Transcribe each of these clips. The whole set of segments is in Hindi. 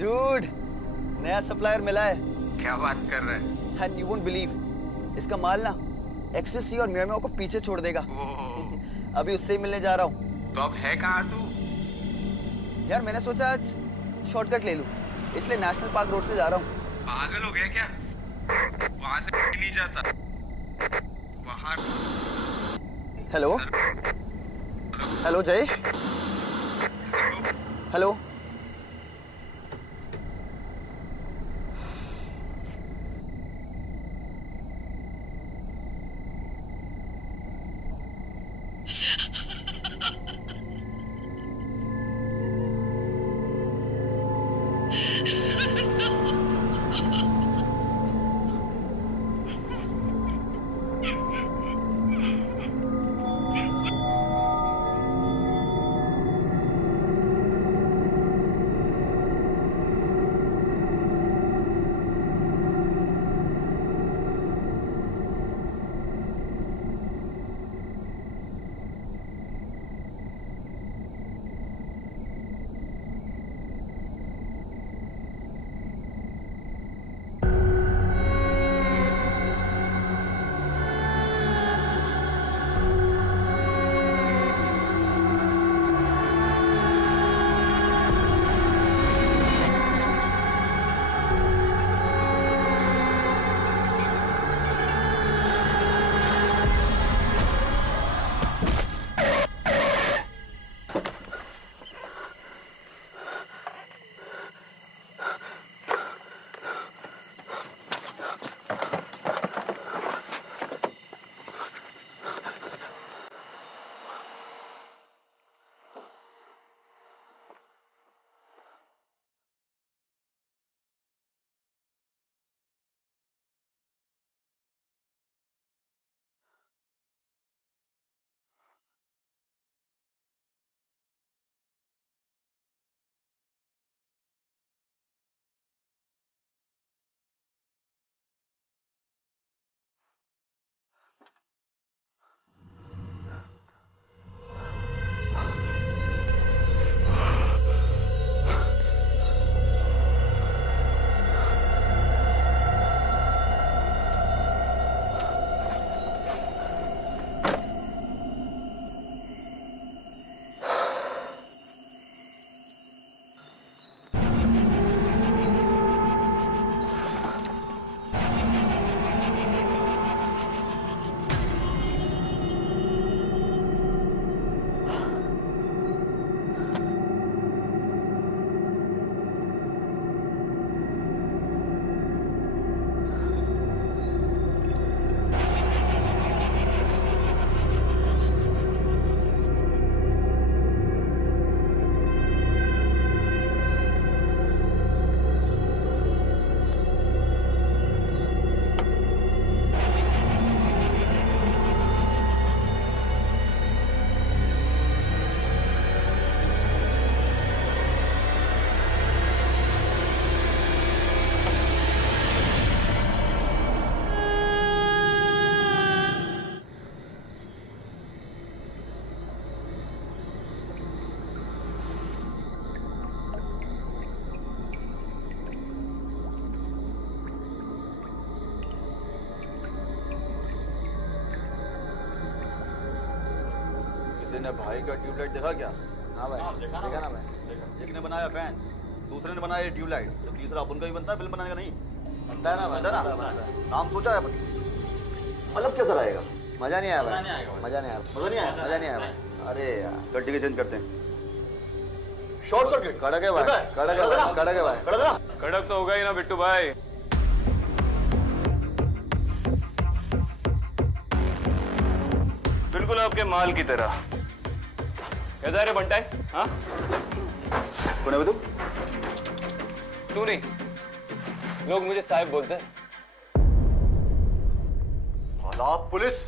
डूड, नया सप्लायर मिला है। क्या बात कर रहे हैं? एंड यू वोंट बिलीव, इसका माल ना एक्सटेसी और मियामी को पीछे छोड़ देगा। अभी उससे ही मिलने जा रहा हूँ। तो अब है कहाँ तू? यार मैंने सोचा आज शॉर्टकट ले लूँ, इसलिए नेशनल पार्क रोड से जा रहा हूँ। पागल हो गया क्या? वहां से नहीं जाता। बाहर। Hello hello Jayesh, hello. किसी ने भाई का ट्यूबलाइट देखा क्या? हाँ भाई, देखा ना भाई। एक ने बनाया फैन, दूसरे ने बनाया ट्यूबलाइट, तो तीसरा अपन का भी बनता है फिल्म बनाने का नहीं बनता है ना, बनता है ना। नाम सोचा है अपन, मतलब कैसा रहेगा? मजा नहीं आया भाई, मजा नहीं आया, मजा नहीं आया, मजा नहीं आया भाई। अरे यार गड्डी के चेंज करते हैं। शॉर्ट सर्किट कड़क है भाई, कड़क है भाई, कड़क है भाई। कड़क है ना? कड़क तो होगा ही ना बिट्टू भाई। बिल्कुल आपके माल की तरह। कैसा रे बंटाई? हाँ? कौन है तू? तू नहीं, लोग मुझे साहिब बोलते हैं। साला पुलिस!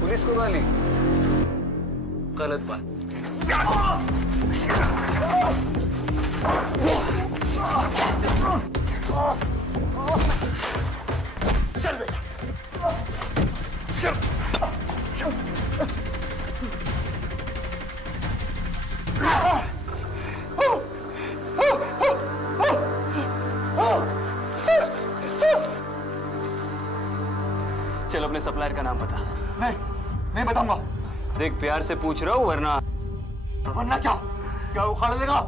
पुलिस को गाली? गलत बात। चल बेटा, चल, चल। अपने सप्लायर का नाम बता। नहीं बताऊंगा। देख प्यार से पूछ रहा हूँ, वरना वरना क्या उखाड़ देगा?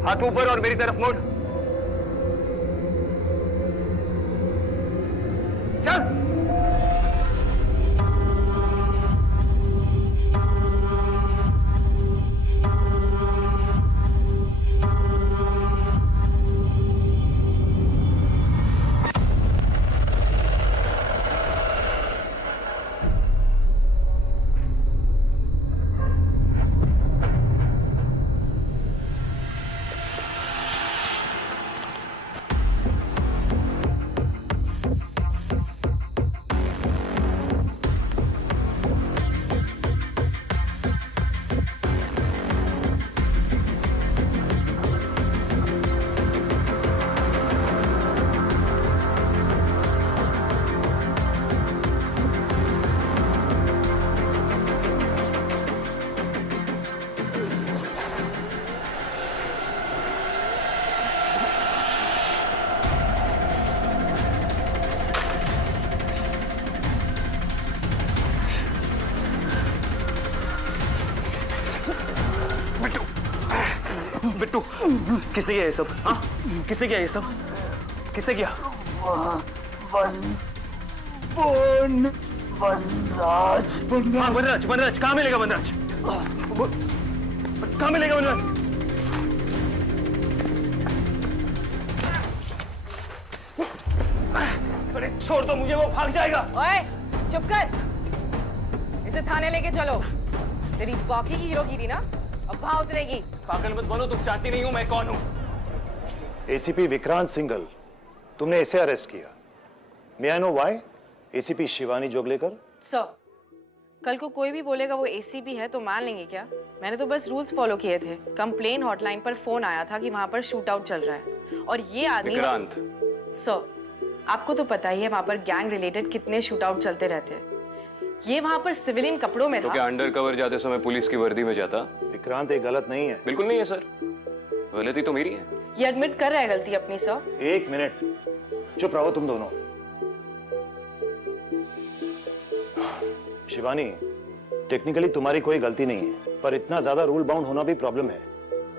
हाथ ऊपर और मेरी तरफ मोड़। चल। बिट्टू, किसने किया ये सब? हाँ, किसने किया ये सब? किसने किया? वनराज। हाँ, वनराज कहाँ मिलेगा? वनराज कहाँ मिलेगा? वनराज अरे छोड़ दो मुझे, वो भाग जाएगा। ओए, चुप कर। इसे थाने लेके चलो। तेरी बाकी की हीरोगिरी ना अब वहां उतरेगी। पागल मत बनो, तुम जानती नहीं हो मैं कौन हूँ। एसीपी विक्रांत सिंघल, तुमने इसे अरेस्ट किया। May I know why? ACP Shivani Joglekar. Sir, कल को कोई भी बोलेगा वो एसीपी है तो मान लेंगे क्या? मैंने तो बस रूल्स फॉलो किए थे। कंप्लेन हॉटलाइन पर फोन आया था कि वहां पर शूट आउट चल रहा है और ये आदमी विक्रांत। सर, आपको तो पता ही है वहां पर गैंग रिलेटेड कितने शूट आउट चलते रहते हैं। ये वहां पर सिविलियन कपड़ों में तो था। क्या अंडर कवर जाते समय पुलिस की वर्दी में जाता? विक्रांत, ये गलत नहीं है। बिल्कुल नहीं है सर, गलती तो मेरी है। ये एडमिट कर रहा है गलती अपनी। सर, एक मिनट, चुप रहो तुम दोनों। शिवानी, टेक्निकली तुम्हारी कोई गलती नहीं है, पर इतना ज्यादा रूल बाउंड होना भी प्रॉब्लम है।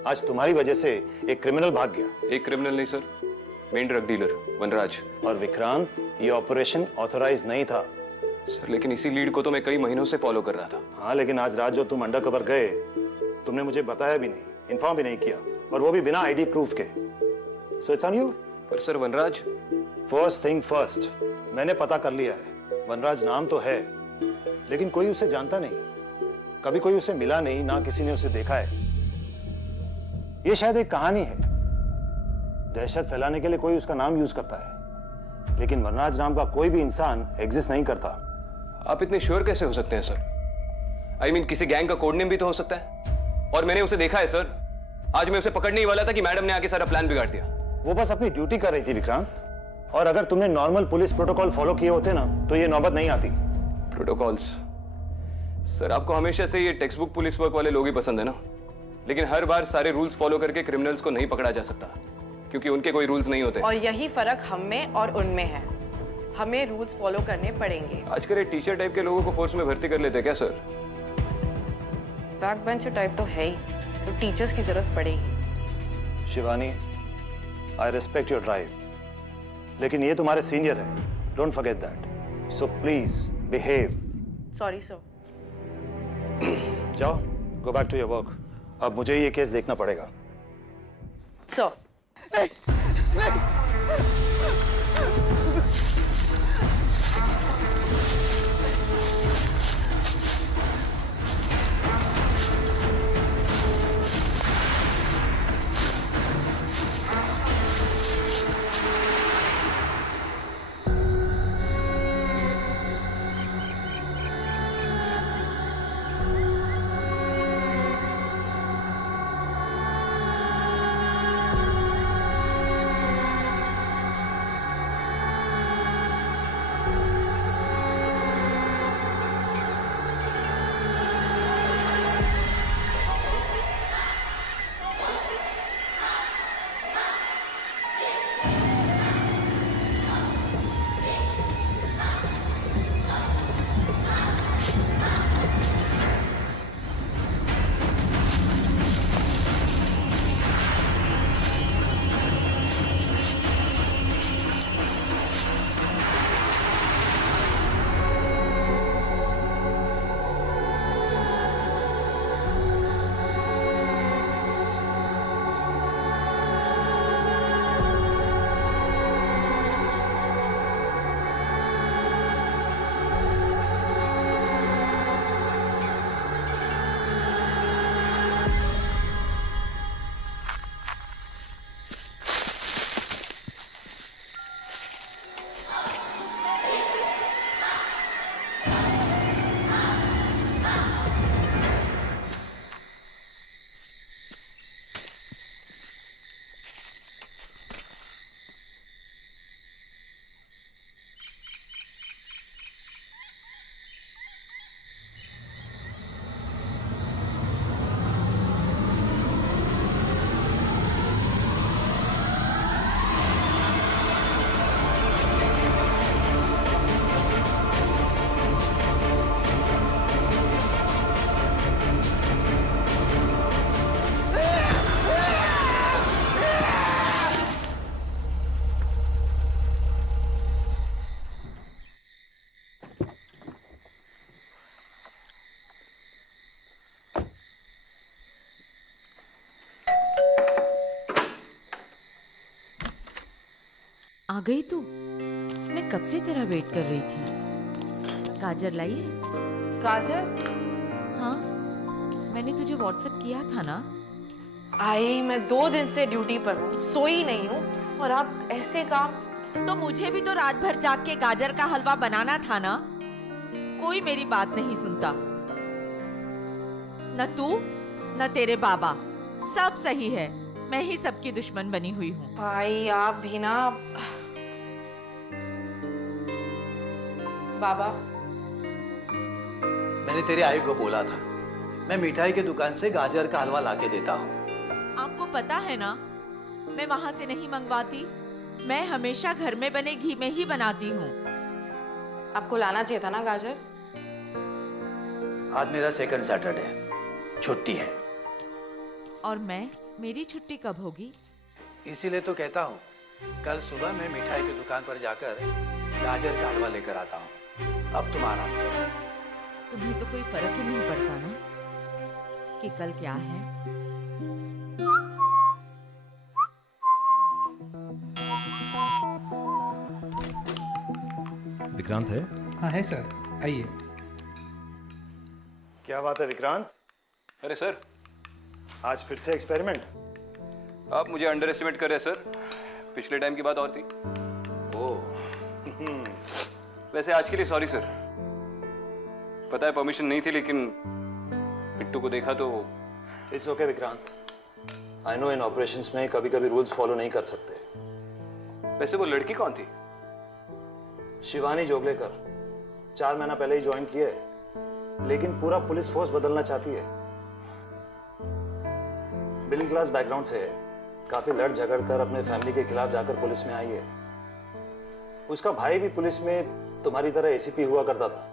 आज तुम्हारी वजह से एक क्रिमिनल भाग गया। एक क्रिमिनल नहीं सर, मेन ड्रग डीलर वनराज। और विक्रांत, ये ऑपरेशन ऑथराइज नहीं था। सर लेकिन इसी लीड को तो मैं कई महीनों से फॉलो कर रहा था। हाँ, लेकिन आज रात जो तुम अंडरकवर गए, तुमने मुझे बताया भी नहीं, इन्फॉर्म भी नहीं किया, और वो भी बिना आईडी प्रूफ के। So it's on you. पर सर वनराज। फर्स्ट थिंग फर्स्ट, मैंने पता कर लिया है। वनराज नाम तो है, लेकिन कोई उसे जानता नहीं, कभी कोई उसे मिला नहीं, ना किसी ने उसे देखा है। ये शायद एक कहानी है, दहशत फैलाने के लिए कोई उसका नाम यूज करता है, लेकिन वनराज नाम का कोई भी इंसान एग्जिस्ट नहीं करता। आप इतने श्योर कैसे हो सकते हैं सर? आई मीन किसी गैंग का कोड नेम भी तो हो सकता है, और मैंने उसे देखा है सर। आज मैं उसे पकड़ने ही वाला था कि मैडम ने आके सारा प्लान बिगाड़ दिया। वो बस अपनी ड्यूटी कर रही थी विक्रांत, और अगर तुमने नॉर्मल पुलिस प्रोटोकॉल फॉलो किए होते ना तो ये नौबत नहीं आती। प्रोटोकॉल्स? सर आपको हमेशा से ये टेक्स्ट बुक पुलिस वर्क वाले लोग ही पसंद है ना, लेकिन हर बार सारे रूल्स फॉलो करके क्रिमिनल्स को नहीं पकड़ा जा सकता, क्योंकि उनके कोई रूल्स नहीं होते। और यही फर्क हम में और उनमें है, हमें रूल्स फॉलो करने पड़ेंगे। आजकल ये टीचर टाइप के लोगों को फोर्स में भर्ती कर लेते क्या सर? बैक बेंचर टाइप तो है ही, तो टीचर्स की जरूरत पड़ेगी। Shivani, I respect your drive, लेकिन ये तुम्हारे सीनियर है, don't forget that. So please behave. Sorry sir. जाओ, go back to your work. अब मुझे ये केस देखना पड़ेगा। सर आ गई तू? मैं कब से तेरा वेट कर रही थी। गाजर लाई है? गाजर? हाँ, मैंने तुझे व्हाट्सएप किया था ना। आई, मैं 2 दिन से ड्यूटी पर हूँ, सोई नहीं हूँ, और आप ऐसे काम। तो मुझे भी तो रात भर जाग के गाजर का हलवा बनाना था ना। कोई मेरी बात नहीं सुनता, न तू न तेरे बाबा। सब सही है, मैं ही सबकी दुश्मन बनी हुई हूँ। भाई आप भी ना। बाबा, मैंने तेरे आई को बोला था, मैं मिठाई की दुकान से गाजर का हलवा लाके देता हूँ। आपको पता है ना, मैं वहां से नहीं मंगवाती। मैं हमेशा घर में बने घी में ही बनाती हूँ। आपको लाना चाहिए था ना गाजर। आज मेरा सेकंड सैटरडे है, छुट्टी है। और मेरी छुट्टी कब होगी? इसीलिए तो कहता हूँ, कल सुबह मैं मिठाई की दुकान पर जाकर गाजर का हलवा लेकर आता हूँ। अब तुम आराम करो। तुम्हें तो कोई फर्क ही नहीं पड़ता ना कि कल क्या है। विक्रांत है? हाँ है सर, आइए। क्या बात है विक्रांत? अरे सर, आज फिर से एक्सपेरिमेंट? आप मुझे अंडर एस्टिमेट कर रहे हैं सर। पिछले टाइम की बात और थी। ओह, वैसे आज के लिए सॉरी सर। पता है परमिशन नहीं थी, लेकिन पिट्टू को देखा तो। It's okay Vikrant. I know in operations में कभी कभी रूल्स फॉलो नहीं कर सकते। वैसे वो लड़की कौन थी? शिवानी जोगलेकर 4 महीना पहले ही ज्वाइन किए, लेकिन पूरा पुलिस फोर्स बदलना चाहती है। मिडिल क्लास बैकग्राउंड से है, काफी लड़ झगड़ कर अपने फैमिली के खिलाफ जाकर पुलिस में आई है। उसका भाई भी पुलिस में तुम्हारी तरह एसीपी हुआ करता था।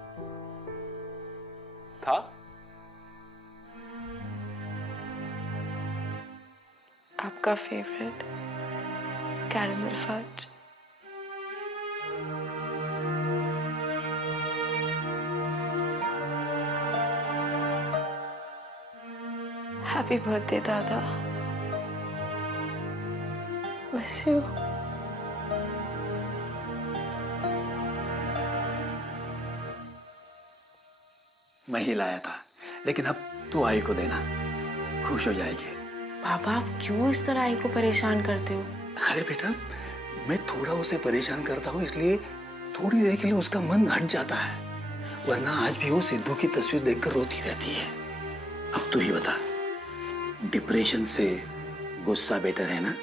आपका favourite caramel fudge. Happy birthday दादा। Miss you. मैं ही लाया था, लेकिन अब तू आई को देना, खुश हो जाएगी। पापा आप क्यों इस तरह आई को परेशान करते हो? अरे बेटा, मैं थोड़ा उसे परेशान करता हूँ, इसलिए थोड़ी देर के लिए उसका मन हट जाता है, वरना आज भी वो सिद्धू की तस्वीर देखकर रोती रहती है। अब तू ही बता, डिप्रेशन से गुस्सा बेटर है ना?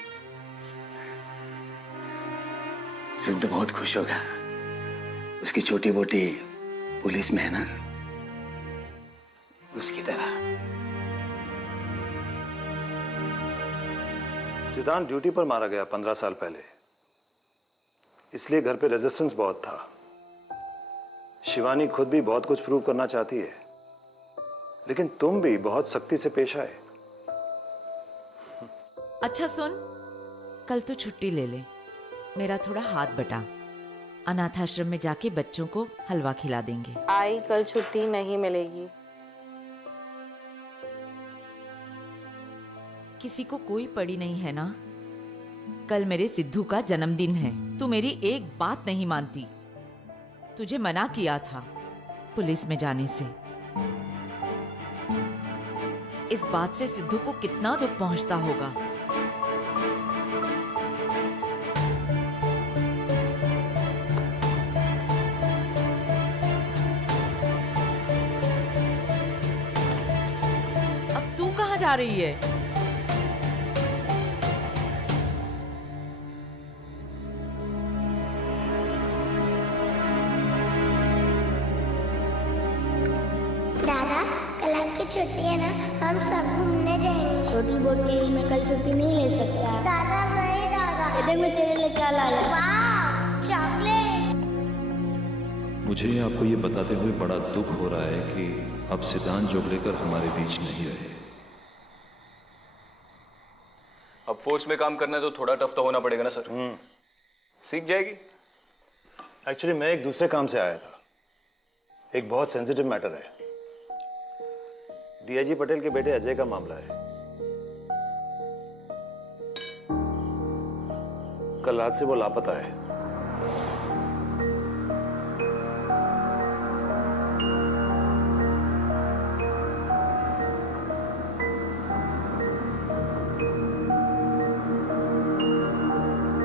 सिद्धू बहुत खुश होगा, उसकी छोटी मोटी पुलिस में है ना, उसकी तरह। सिद्धांत ड्यूटी पर मारा गया 15 साल पहले, इसलिए घर पे रेजिस्टेंस बहुत था। शिवानी खुद भी बहुत कुछ प्रूव करना चाहती है, लेकिन तुम भी बहुत सख्ती से पेश आए। अच्छा सुन, कल तू छुट्टी ले ले, मेरा थोड़ा हाथ बटा। अनाथ आश्रम में जाके बच्चों को हलवा खिला देंगे। आई कल छुट्टी नहीं मिलेगी। किसी को कोई पड़ी नहीं है ना? कल मेरे सिद्धू का जन्मदिन है, तू मेरी एक बात नहीं मानती। तुझे मना किया था पुलिस में जाने से। इस बात से सिद्धू को कितना दुख पहुंचता होगा। अब तू कहाँ जा रही है? दादा कल आपकी छुट्टी है ना, हम सब घूमने जाएंगे। छोटी बोटी में कल छुट्टी नहीं ले सकता। दादा नहीं दादा, इधर मैं तेरे लिए क्या लाया? वाह, चॉकलेट। मुझे आपको ये बताते हुए बड़ा दुख हो रहा है कि अब सिद्धांत जोगलेकर हमारे बीच नहीं रहे। अब फोर्स में काम करना है तो थोड़ा टफ तो होना पड़ेगा ना सर। सीख जाएगी। एक्चुअली मैं एक दूसरे काम से आया था, एक बहुत सेंसिटिव मैटर है। डीआईजी पटेल के बेटे अजय का मामला है। कल रात से वो लापता है।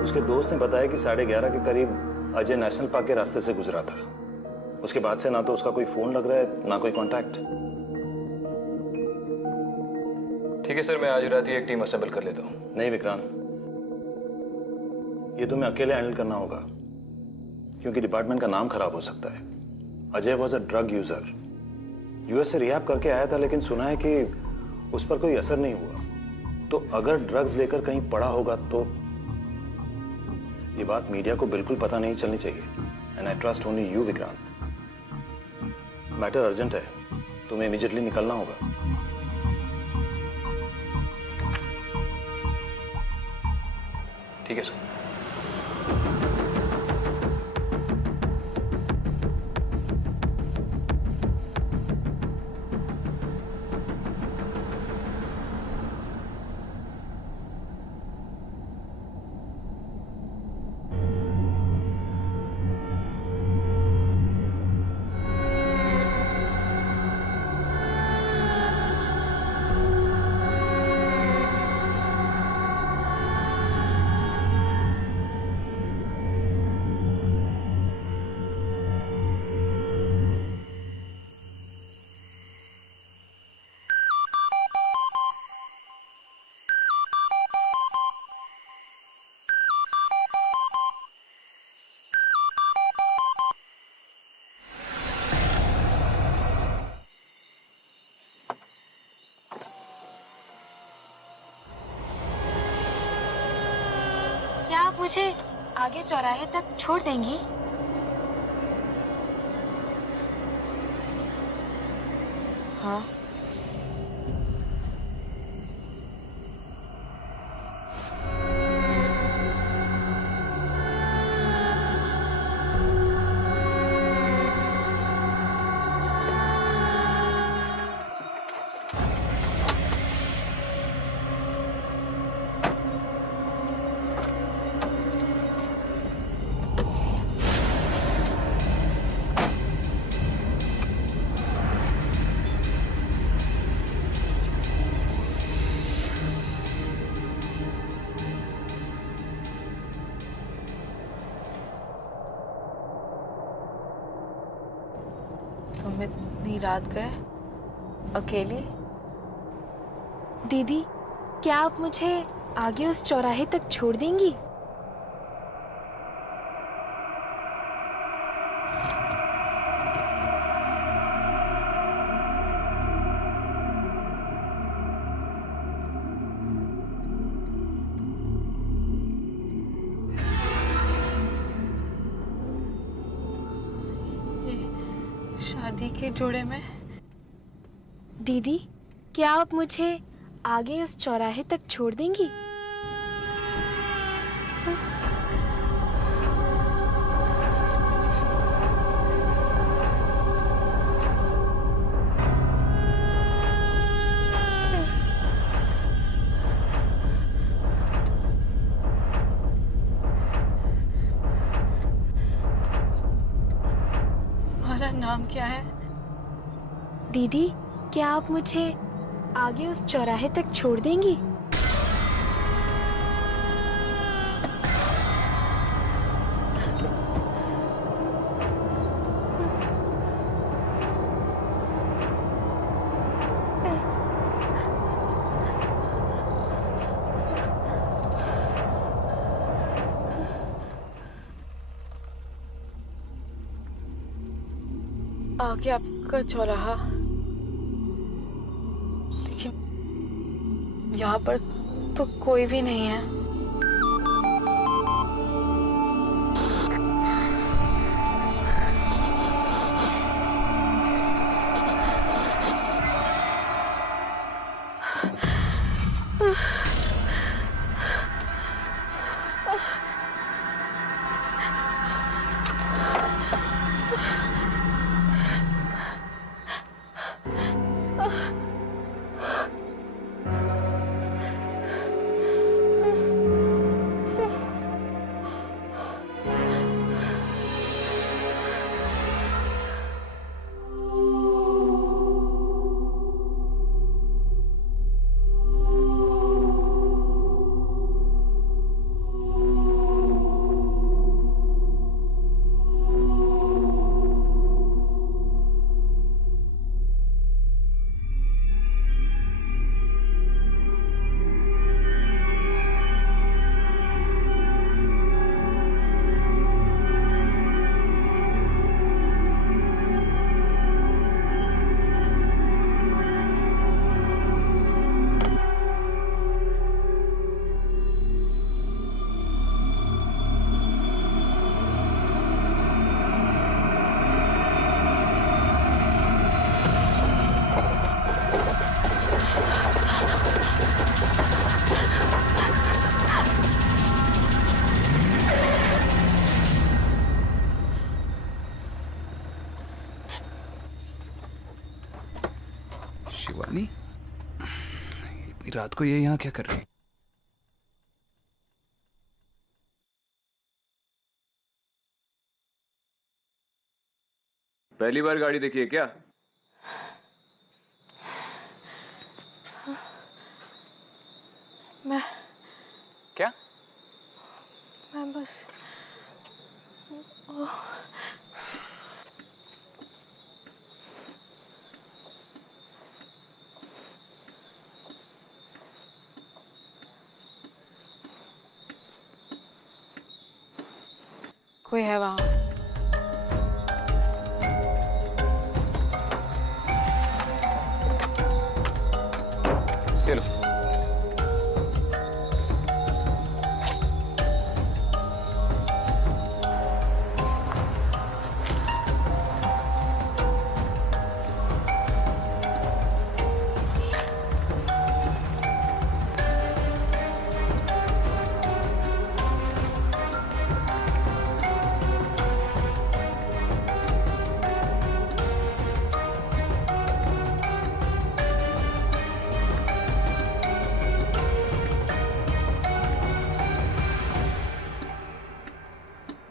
उसके दोस्त ने बताया कि 11:30 के करीब अजय नेशनल पार्क के रास्ते से गुजरा था। उसके बाद से ना तो उसका कोई फोन लग रहा है, ना कोई कांटेक्ट। ठीक है सर, मैं आज रात ही एक टीम असेंबल कर लेता हूँ। नहीं विक्रांत, ये तुम्हें अकेले हैंडल करना होगा, क्योंकि डिपार्टमेंट का नाम खराब हो सकता है। Ajay was a drug user, US से रिहैब करके आया था, लेकिन सुना है कि उस पर कोई असर नहीं हुआ। तो अगर ड्रग्स लेकर कहीं पड़ा होगा तो ये बात मीडिया को बिल्कुल पता नहीं चलनी चाहिए। And I trust only you Vikrant. Matter urgent है, तुम्हें इमीडिएटली निकलना होगा। ठीक है सर। मुझे आगे चौराहे तक छोड़ देंगी? हाँ। तुम इतनी रात गए अकेली? दीदी, क्या आप मुझे आगे उस चौराहे तक छोड़ देंगी? शादी के जोड़े में? दीदी, क्या आप मुझे आगे उस चौराहे तक छोड़ देंगी? तुम्हारा नाम क्या है? दीदी, क्या आप मुझे आगे उस चौराहे तक छोड़ देंगी? आगे आपका चौराहा, लेकिन यहाँ पर तो कोई भी नहीं है। शिवानी, इतनी रात को ये यहाँ क्या कर रही है? पहली बार गाड़ी देखी है क्या? मैं क्या? मैं बस कोई है वहाँ? ये लो।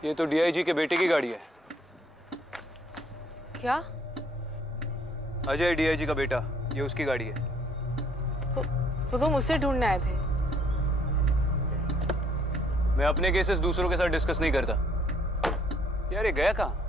ये तो डीआईजी के बेटे की गाड़ी है। क्या? अजय डीआईजी का बेटा, ये उसकी गाड़ी है। तो तुम उसे ढूंढने आए थे? मैं अपने केसेस दूसरों के साथ डिस्कस नहीं करता। यार ये गया कहाँ?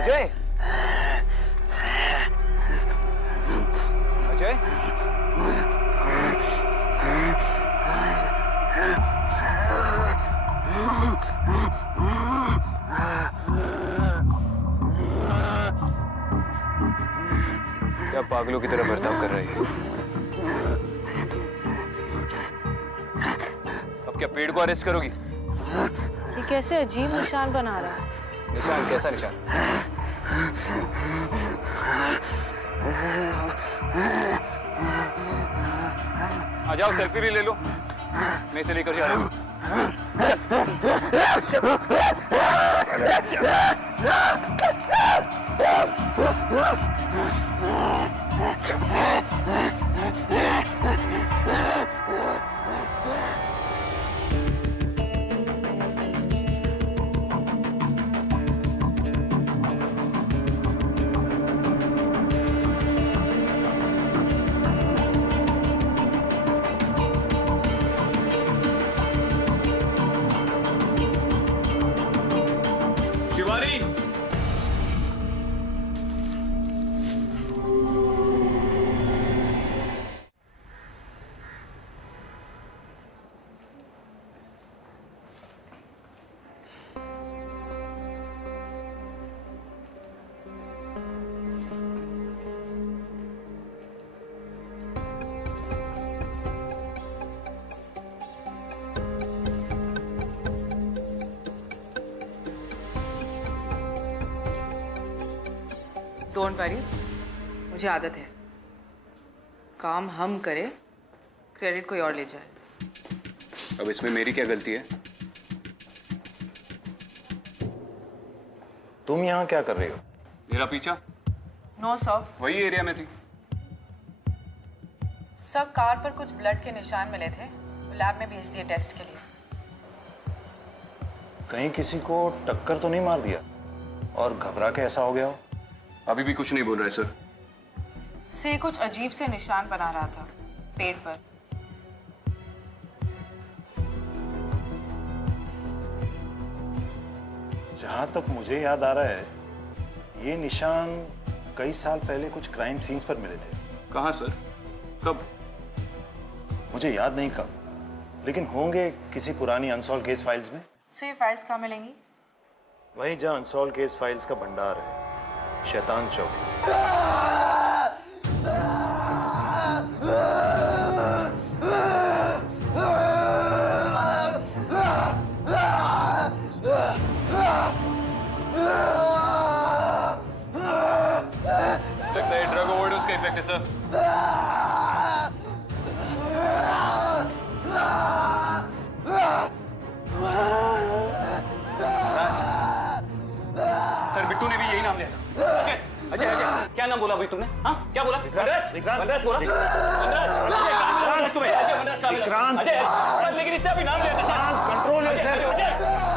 अजय, अजय, क्या पागलों की तरह बर्ताव कर रही है? अब क्या पेड़ को अरेस्ट करोगी? ये कैसे अजीब निशान बना रहा है? निशान? कैसा निशान? आ जाओ, सेल्फी भी ले लो। मैं इसे लेकर जा रहा हूँ। शिवानी, डोंट वरी, मुझे आदत है। काम हम करें, क्रेडिट कोई और ले जाए। अब इसमें मेरी क्या गलती है? तुम यहाँ क्या कर रही हो? मेरा पीछा? No sir. वही एरिया में थी। सर, कार पर कुछ ब्लड के निशान मिले थे, लैब में भेज दिए टेस्ट के लिए। कहीं किसी को टक्कर तो नहीं मार दिया और घबरा के ऐसा हो गया हो? अभी भी कुछ नहीं बोल रहे सर। से कुछ अजीब से निशान बना रहा था पेट पर। जहां तक मुझे याद आ रहा है, ये निशान कई साल पहले कुछ क्राइम सीन्स पर मिले थे। कहाँ सर? कब? मुझे याद नहीं कब, लेकिन होंगे किसी पुरानी अनसॉल्व केस फाइल्स में। से फाइल्स कहाँ मिलेंगी? वहीं जहां अनसॉल्व केस फाइल्स का भंडार है, शैतान चौक। लगता है ड्रग ओवरडोज का इफेक्ट है सर। सर, बिट्टू ने भी यही नाम लिया था। अजय, अजय, अजय, क्या नाम बोला भाई तुमने? हाँ, क्या बोला? वनराज? वनराज बोला? वनराज? विक्रांत, अजय, सर, लेकिन इससे अभी नाम लिया था sir. Control yourself,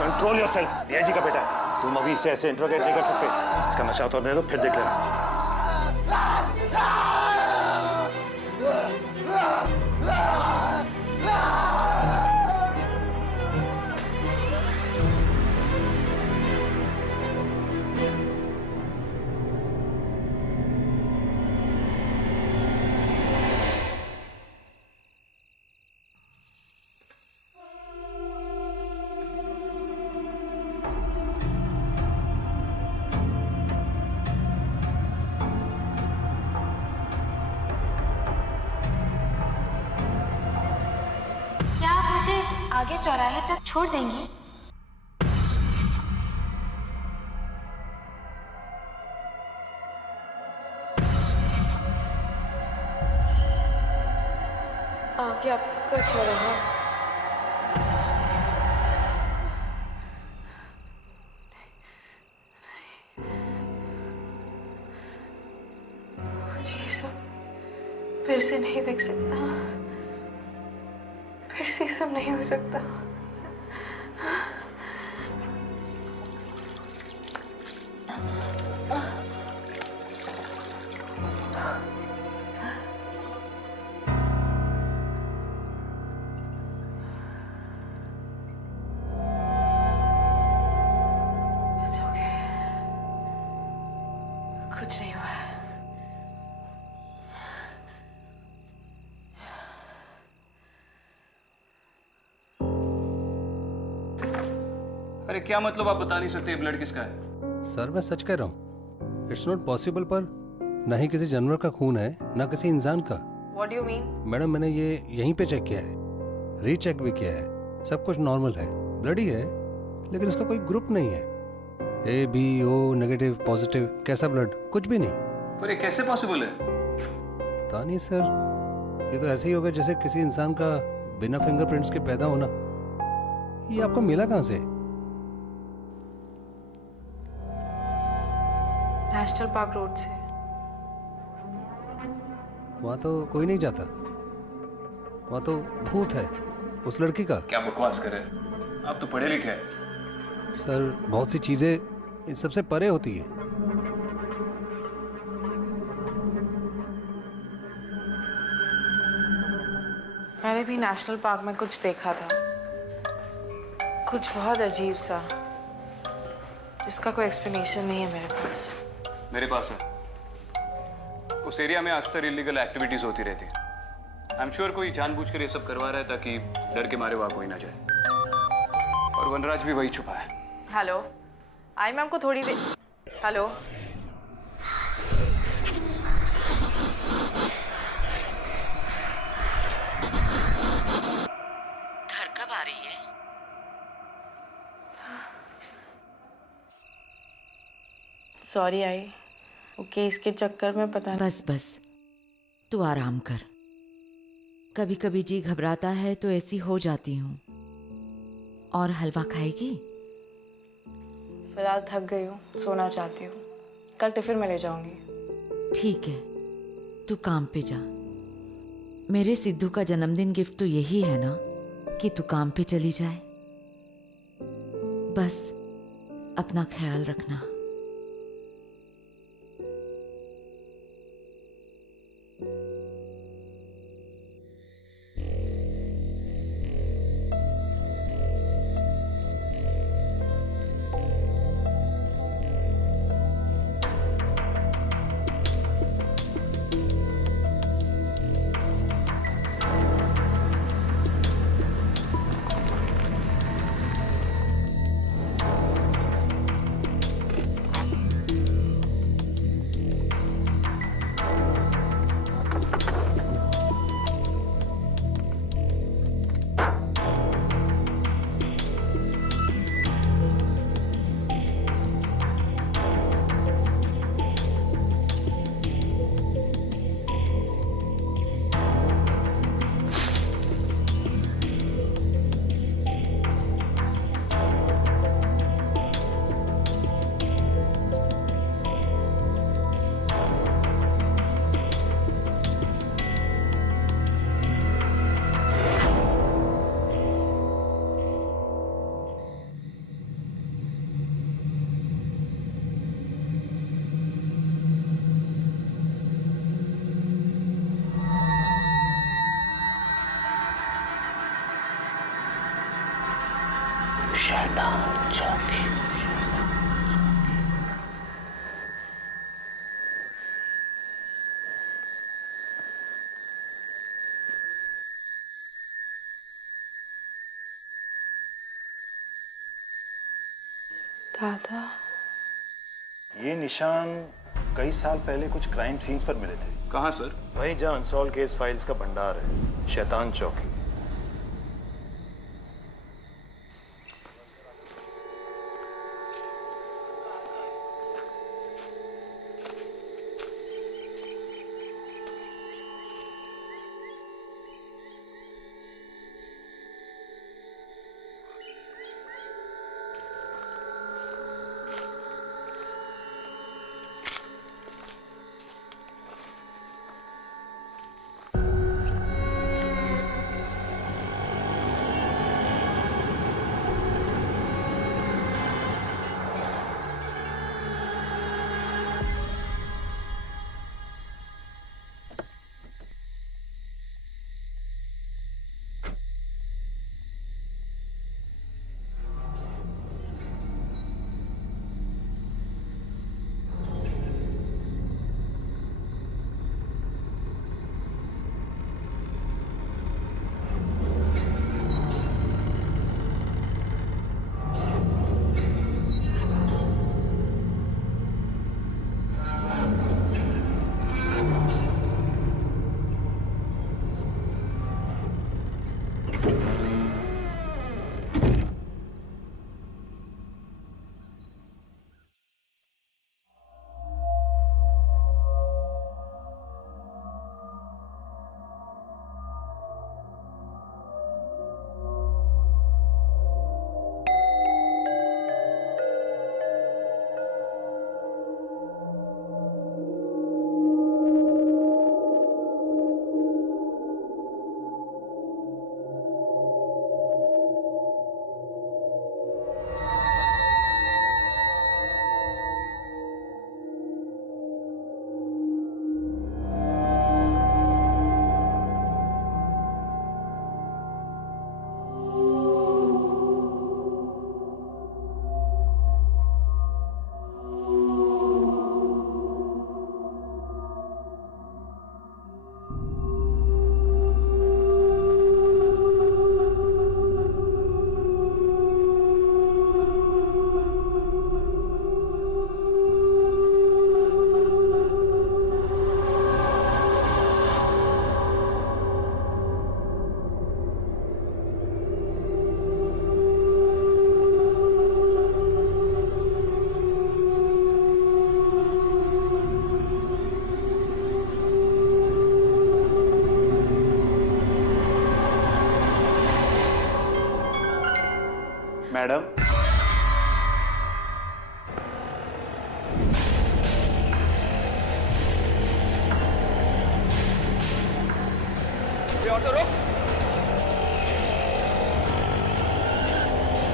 control yourself. DIG का बेटा है, तुम अभी इसे ऐसे इंट्रोगेट नहीं कर सकते। इसका नशा उतारने दो, फिर देख लेना। आगे चौराहे तक छोड़ देंगी? आगे आपका चौराहा। ये सब फिर से नहीं देख सकता, फिर से सब नहीं हो सकता। It's okay. कुछ नहीं हुआ है। अरे क्या मतलब, आप बता नहीं सकते ये ब्लड किसका है? सर मैं सच कह रहा हूँ, इट्स नॉट पॉसिबल, पर ना ही किसी जानवर का खून है ना किसी इंसान का। What do you mean? Madam मैंने ये यहीं पे चेक किया है, रीचेक भी किया है, सब कुछ नॉर्मल है, ब्लड ही है, लेकिन इसका कोई ग्रुप नहीं है। A B O negative positive कैसा ब्लड, कुछ भी नहीं। पर ये कैसे पॉसिबल है? पता नहीं सर, ये तो ऐसे ही होगा जैसे किसी इंसान का बिना फिंगरप्रिंट्स के पैदा होना। ये आपको मिला कहाँ से? नेशनल पार्क रोड से। वहाँ तो कोई नहीं जाता, वहाँ तो भूत है उस लड़की का। क्या बकवास कर रहे हैं? आप तो पढ़े लिखे हैं। सर बहुत सी चीजें इन सबसे परे होती है। मैंने भी नेशनल पार्क में कुछ देखा था, कुछ बहुत अजीब सा, जिसका कोई एक्सप्लेनेशन नहीं है मेरे पास। मेरे पास है। उस एरिया में अक्सर इलीगल एक्टिविटीज होती रहती है। आई एम श्योर कोई जानबूझकर ये सब करवा रहा है ताकि डर के मारे वहां कोई ना जाए। और वनराज भी वही छुपा है। हेलो, आई मैम को थोड़ी देर। हेलो, घर कब आ रही है? सॉरी आई, वो केस के चक्कर में पता नहीं। बस बस, तू आराम कर। कभी कभी जी घबराता है तो ऐसी हो जाती हूँ। और हलवा खाएगी? फिलहाल थक गई हूँ, सोना चाहती हूँ। कल टिफिन में ले जाऊंगी। ठीक है, तू काम पे जा। मेरे सिद्धू का जन्मदिन गिफ्ट तो यही है ना कि तू काम पे चली जाए। बस अपना ख्याल रखना। शैतान चौकी। दादा, ये निशान कई साल पहले कुछ क्राइम सीन्स पर मिले थे। कहाँ सर? वहीं जहाँ अनसॉल्व केस फाइल्स का भंडार है, शैतान चौकी। मैडम। ऑटो रुक,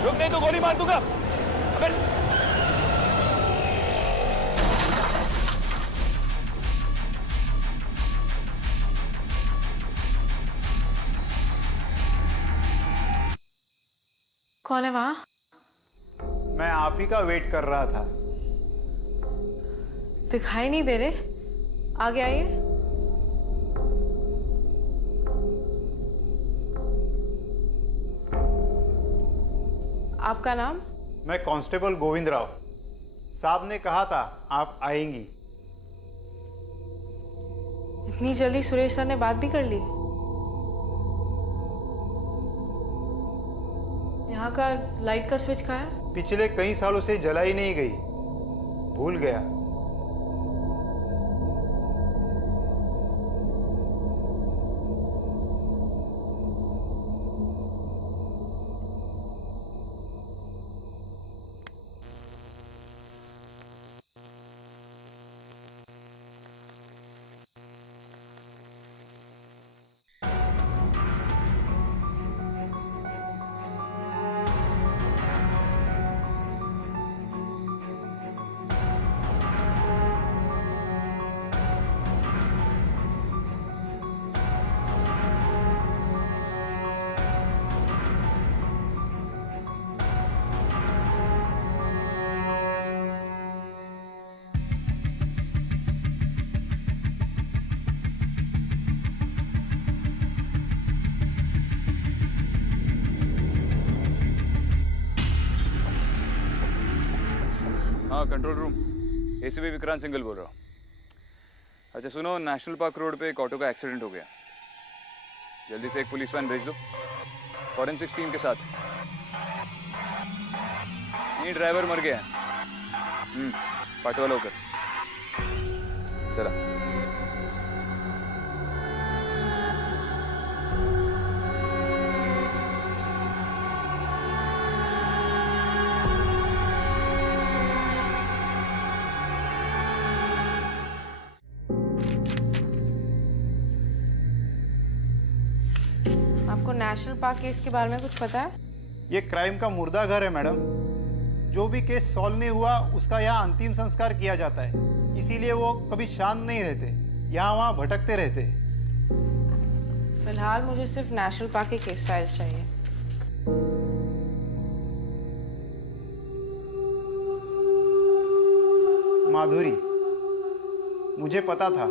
रुक नहीं तो गोली मार दूंगा। अबे कौन है वहां? मैं आप ही का वेट कर रहा था। दिखाई नहीं दे रहे, आगे आइए। आपका नाम? मैं कांस्टेबल गोविंद राव। साहब ने कहा था आप आएंगी। इतनी जल्दी सुरेश सर ने बात भी कर ली? यहाँ का लाइट का स्विच कहाँ है? पिछले कई सालों से जलाई नहीं गई, भूल गया। हाँ, control room, ACP Vikrant Singhal बोल रहा हूँ। अच्छा सुनो, नेशनल पार्क रोड पे एक ऑटो का एक्सीडेंट हो गया। जल्दी से एक पुलिस वैन भेज दो फॉरेंसिक्स टीम के साथ। नहीं, ड्राइवर मर गया है। पाटवाला होकर चला। आपको नेशनल पार्क केस के बारे में कुछ पता है? ये क्राइम का मुर्दा घर है मैडम। जो भी केस सॉल्व नहीं हुआ उसका यहाँ अंतिम संस्कार किया जाता है, इसीलिए वो कभी शांत नहीं रहते, यहाँ वहाँ भटकते रहते। फिलहाल मुझे सिर्फ नेशनल पार्क के केस फाइल्स चाहिए। माधुरी, मुझे पता था।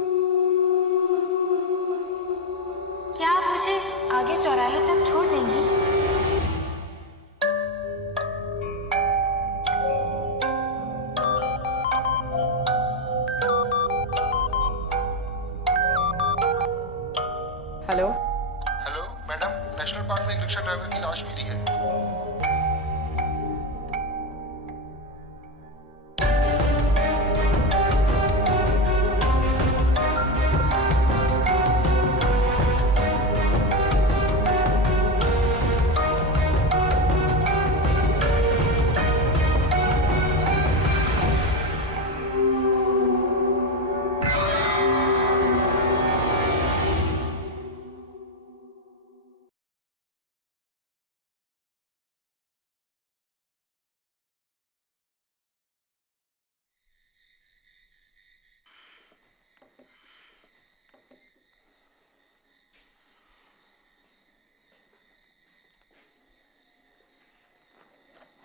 क्या आप मुझे आगे चौराहे तक छोड़ देंगी? Hello hello madam, national park में एक रिक्शा ड्राइवर की लाश मिली है।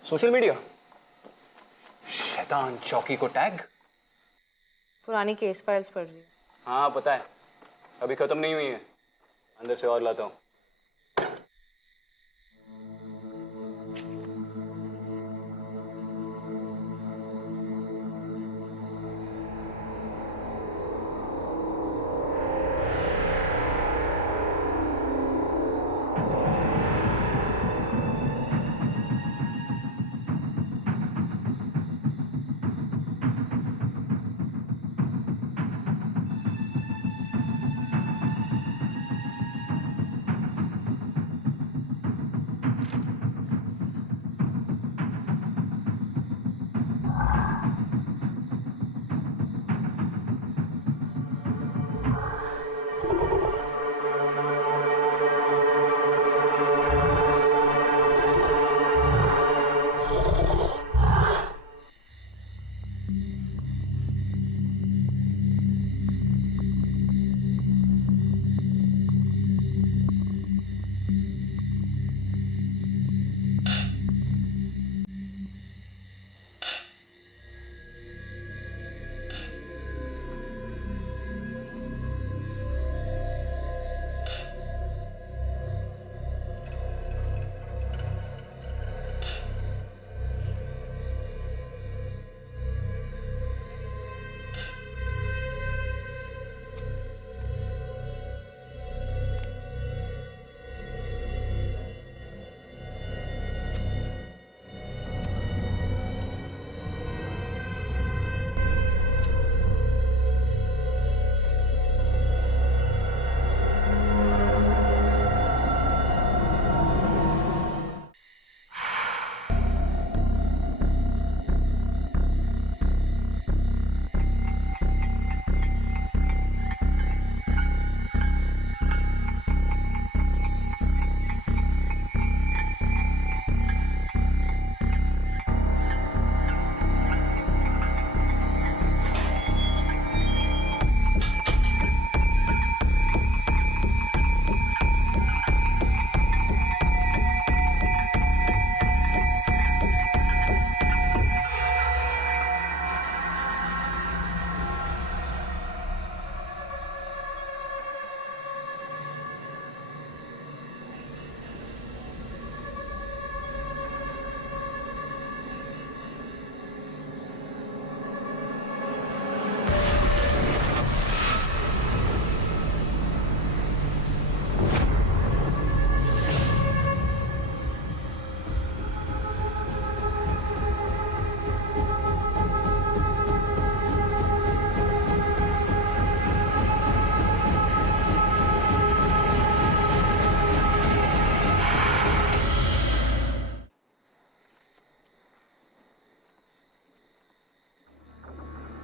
सोशल मीडिया, शैतान चौकी को टैग। पुरानी केस फाइल्स पढ़ रही हूँ। हाँ पता है, अभी खत्म नहीं हुई है, अंदर से और लाता हूँ।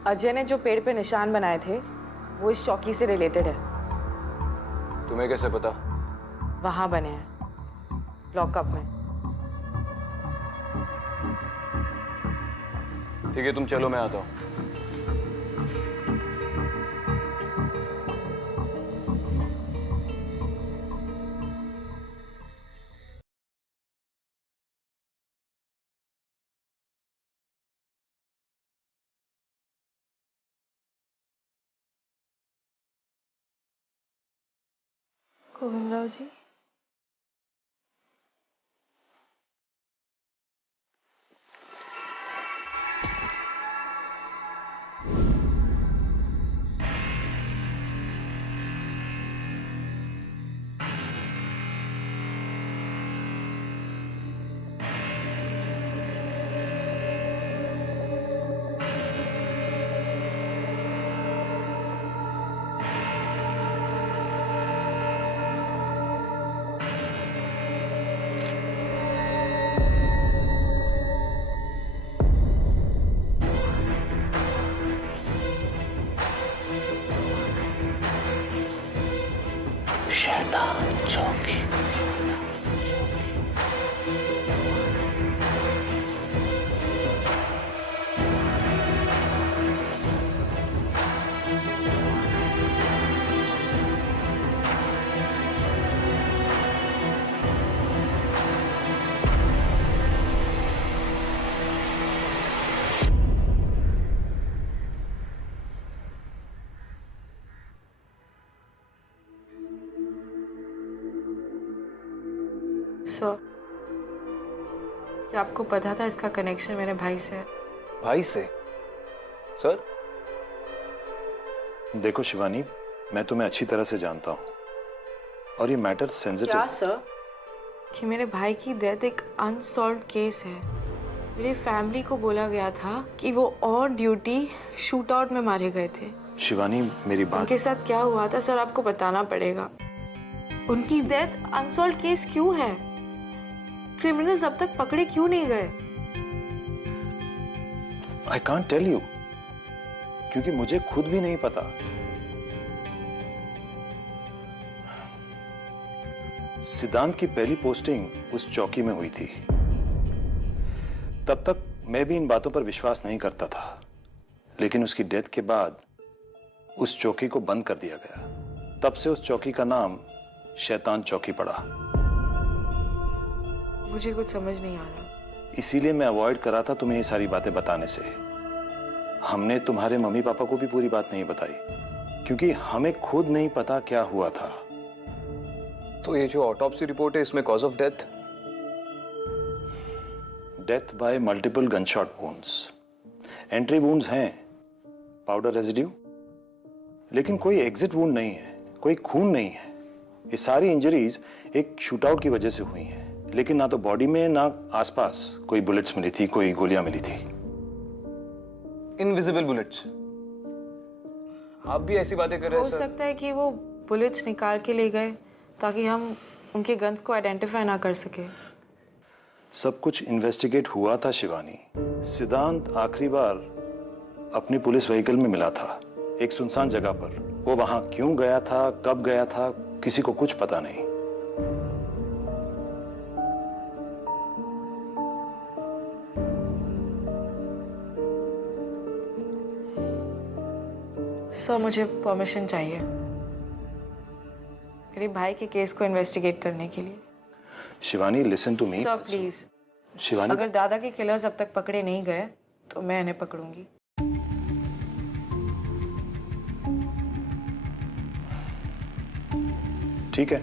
अजय ने जो पेड़ पे निशान बनाए थे वो इस चौकी से रिलेटेड है। तुम्हें कैसे पता? वहां बने हैं, लॉकअप में। ठीक है, तुम चलो, मैं आता हूँ। गोविंदराव जी, शैतान चौकी। सर, क्या आपको पता था इसका कनेक्शन मेरे भाई से है? भाई से? सर? देखो शिवानी, मैं तुम्हें अच्छी तरह से जानता हूँ और ये मैटर सेंसिटिव। क्या सर? कि मेरे भाई की डेथ एक अनसॉल्व्ड केस है। मेरी फैमिली को बोला गया था कि वो ऑन ड्यूटी शूट आउट में मारे गए थे। शिवानी, मेरी बात। उनके साथ क्या हुआ था सर, आपको बताना पड़ेगा। उनकी डेथ अनसॉल्व्ड केस क्यों है? क्रिमिनल्स अब तक पकड़े क्यों नहीं गए? आई कांट टेल यू, क्योंकि मुझे खुद भी नहीं पता। सिद्धांत की पहली पोस्टिंग उस चौकी में हुई थी। तब तक मैं भी इन बातों पर विश्वास नहीं करता था, लेकिन उसकी डेथ के बाद उस चौकी को बंद कर दिया गया। तब से उस चौकी का नाम शैतान चौकी पड़ा। मुझे कुछ समझ नहीं आ रहा। इसीलिए मैं अवॉइड करा था तुम्हें ये सारी बातें बताने से। हमने तुम्हारे मम्मी पापा को भी पूरी बात नहीं बताई, क्योंकि हमें खुद नहीं पता क्या हुआ था। तो ये जो ऑटोप्सी रिपोर्ट है, इसमें cause of death? Death by multiple gunshot wounds. Entry wounds हैं, पाउडर रेजिड्यू, लेकिन कोई एग्जिट वुंड नहीं है, कोई खून नहीं है। ये सारी इंजरीज एक शूटआउट की वजह से हुई हैं, लेकिन ना तो बॉडी में ना आसपास कोई बुलेट्स मिली थी, कोई गोलियां मिली थी। Invisible bullets? आप भी ऐसी बातें कर रहे हो हैं सर? सकता है कि वो बुलेट्स निकाल के ले गए ताकि हम उनके गन्स को आइडेंटिफाई ना कर सके। सब कुछ इन्वेस्टिगेट हुआ था शिवानी। सिद्धांत आखिरी बार अपनी पुलिस व्हीकल में मिला था एक सुनसान जगह पर। वो वहां क्यों गया था, कब गया था, किसी को कुछ पता नहीं। सर, मुझे परमिशन चाहिए मेरे भाई के केस को इन्वेस्टिगेट करने के लिए। Shivani, listen to me. Sir please. Shivani, अगर दादा के किलर्स अब तक पकड़े नहीं गए तो मैं इन्हें पकड़ूंगी। ठीक है।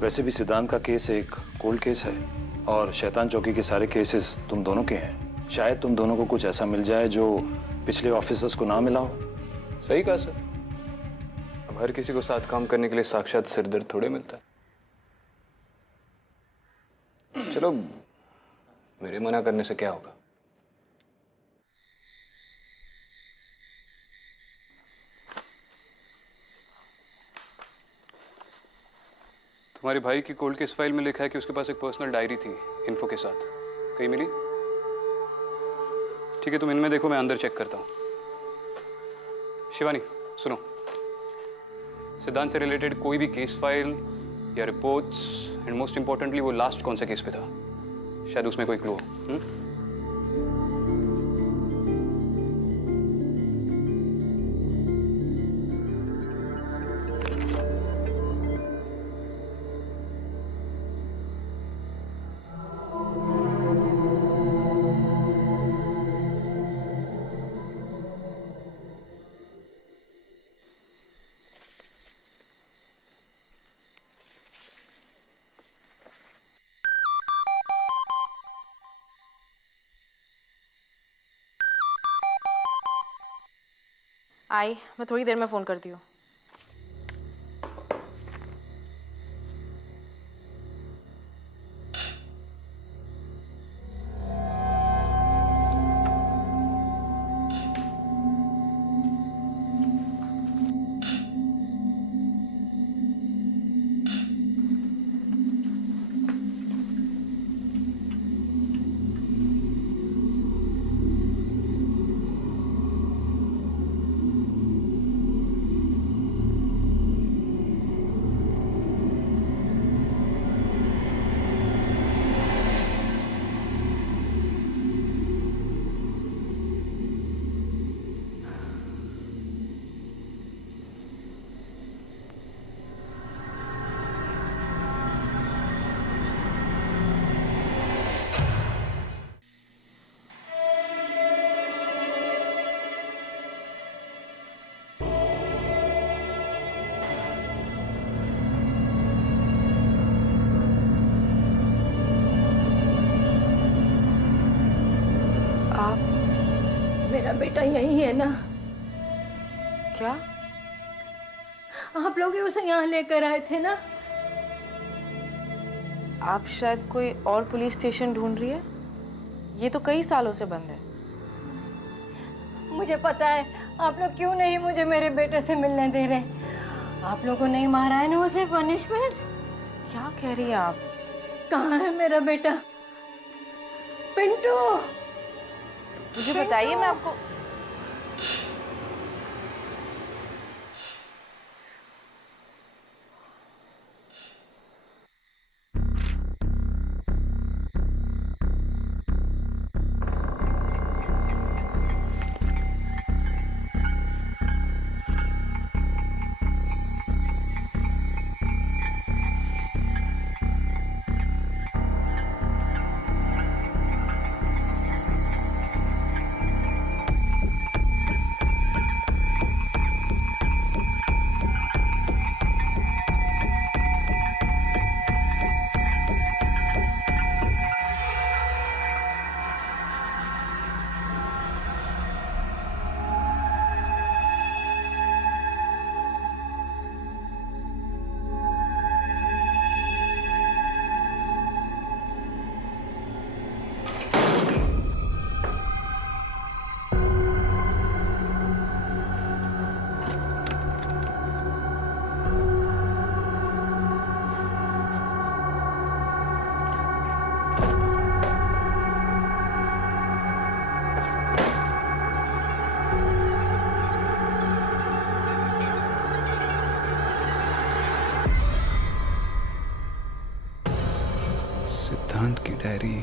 वैसे भी सिद्धांत का केस एक कोल्ड केस है और शैतान चौकी के सारे केसेस तुम दोनों के हैं। शायद तुम दोनों को कुछ ऐसा मिल जाए जो पिछले ऑफिसर्स को ना मिला हो। सही कहा सर। अब हर किसी को साथ काम करने के लिए साक्षात सिरदर्द थोड़े मिलता है। चलो, मेरे मना करने से क्या होगा? तुम्हारे भाई की कोल्ड केस फाइल में लिखा है कि उसके पास एक पर्सनल डायरी थी इन्फो के साथ। कहीं मिली? ठीक है, तुम इनमें देखो, मैं अंदर चेक करता हूँ। शिवानी सुनो, सिद्धांत से रिलेटेड कोई भी केस फाइल या रिपोर्ट्स, एंड मोस्ट इंपॉर्टेंटली वो लास्ट कौन सा केस पे था, शायद उसमें कोई क्लू हो। आई, मैं थोड़ी देर में फ़ोन करती हूँ। मेरा बेटा यही है ना? क्या? आप लोग ही उसे यहाँ लेकर आए थे ना? आप शायद कोई और पुलिस स्टेशन ढूंढ रही है। ये तो कई सालों से बंद है। मुझे पता है, आप लोग क्यों नहीं मुझे मेरे बेटे से मिलने दे रहे। आप लोगों ने मारा है ना उसे, पनिशमेंट। क्या कह रही हैं आप? कहाँ है मेरा बेटा? पिंटू, मुझे बताइए, मैं आपको। सिद्धांत की डायरी।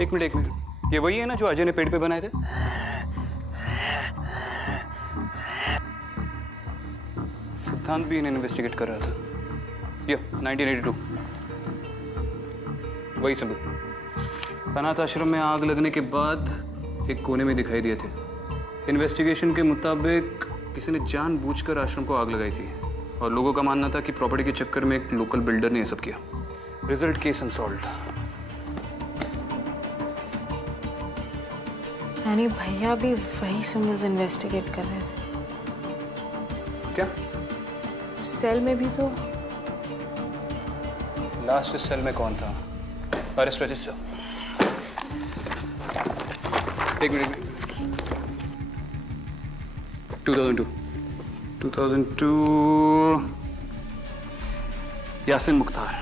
एक मिनट, ये वही है ना जो अजय ने पेड़ पे बनाए थे? सिद्धांत भी इन्हें इन्वेस्टिगेट कर रहा था। ये 1982 वही सब। अनाथ आश्रम में आग लगने के बाद एक कोने में दिखाई दिए थे। इन्वेस्टिगेशन के मुताबिक किसी ने जानबूझकर आश्रम को आग लगाई थी और लोगों का मानना था कि प्रॉपर्टी के चक्कर में एक लोकल बिल्डर ने ये सब किया। Result case unsolved. यानी भैया भी वही सिम्बल्स इन्वेस्टिगेट कर रहे थे क्या? सेल में भी तो। लास्ट सेल में कौन था? Arrest register. एक मिनट। 2002 यासिन मुख्तार।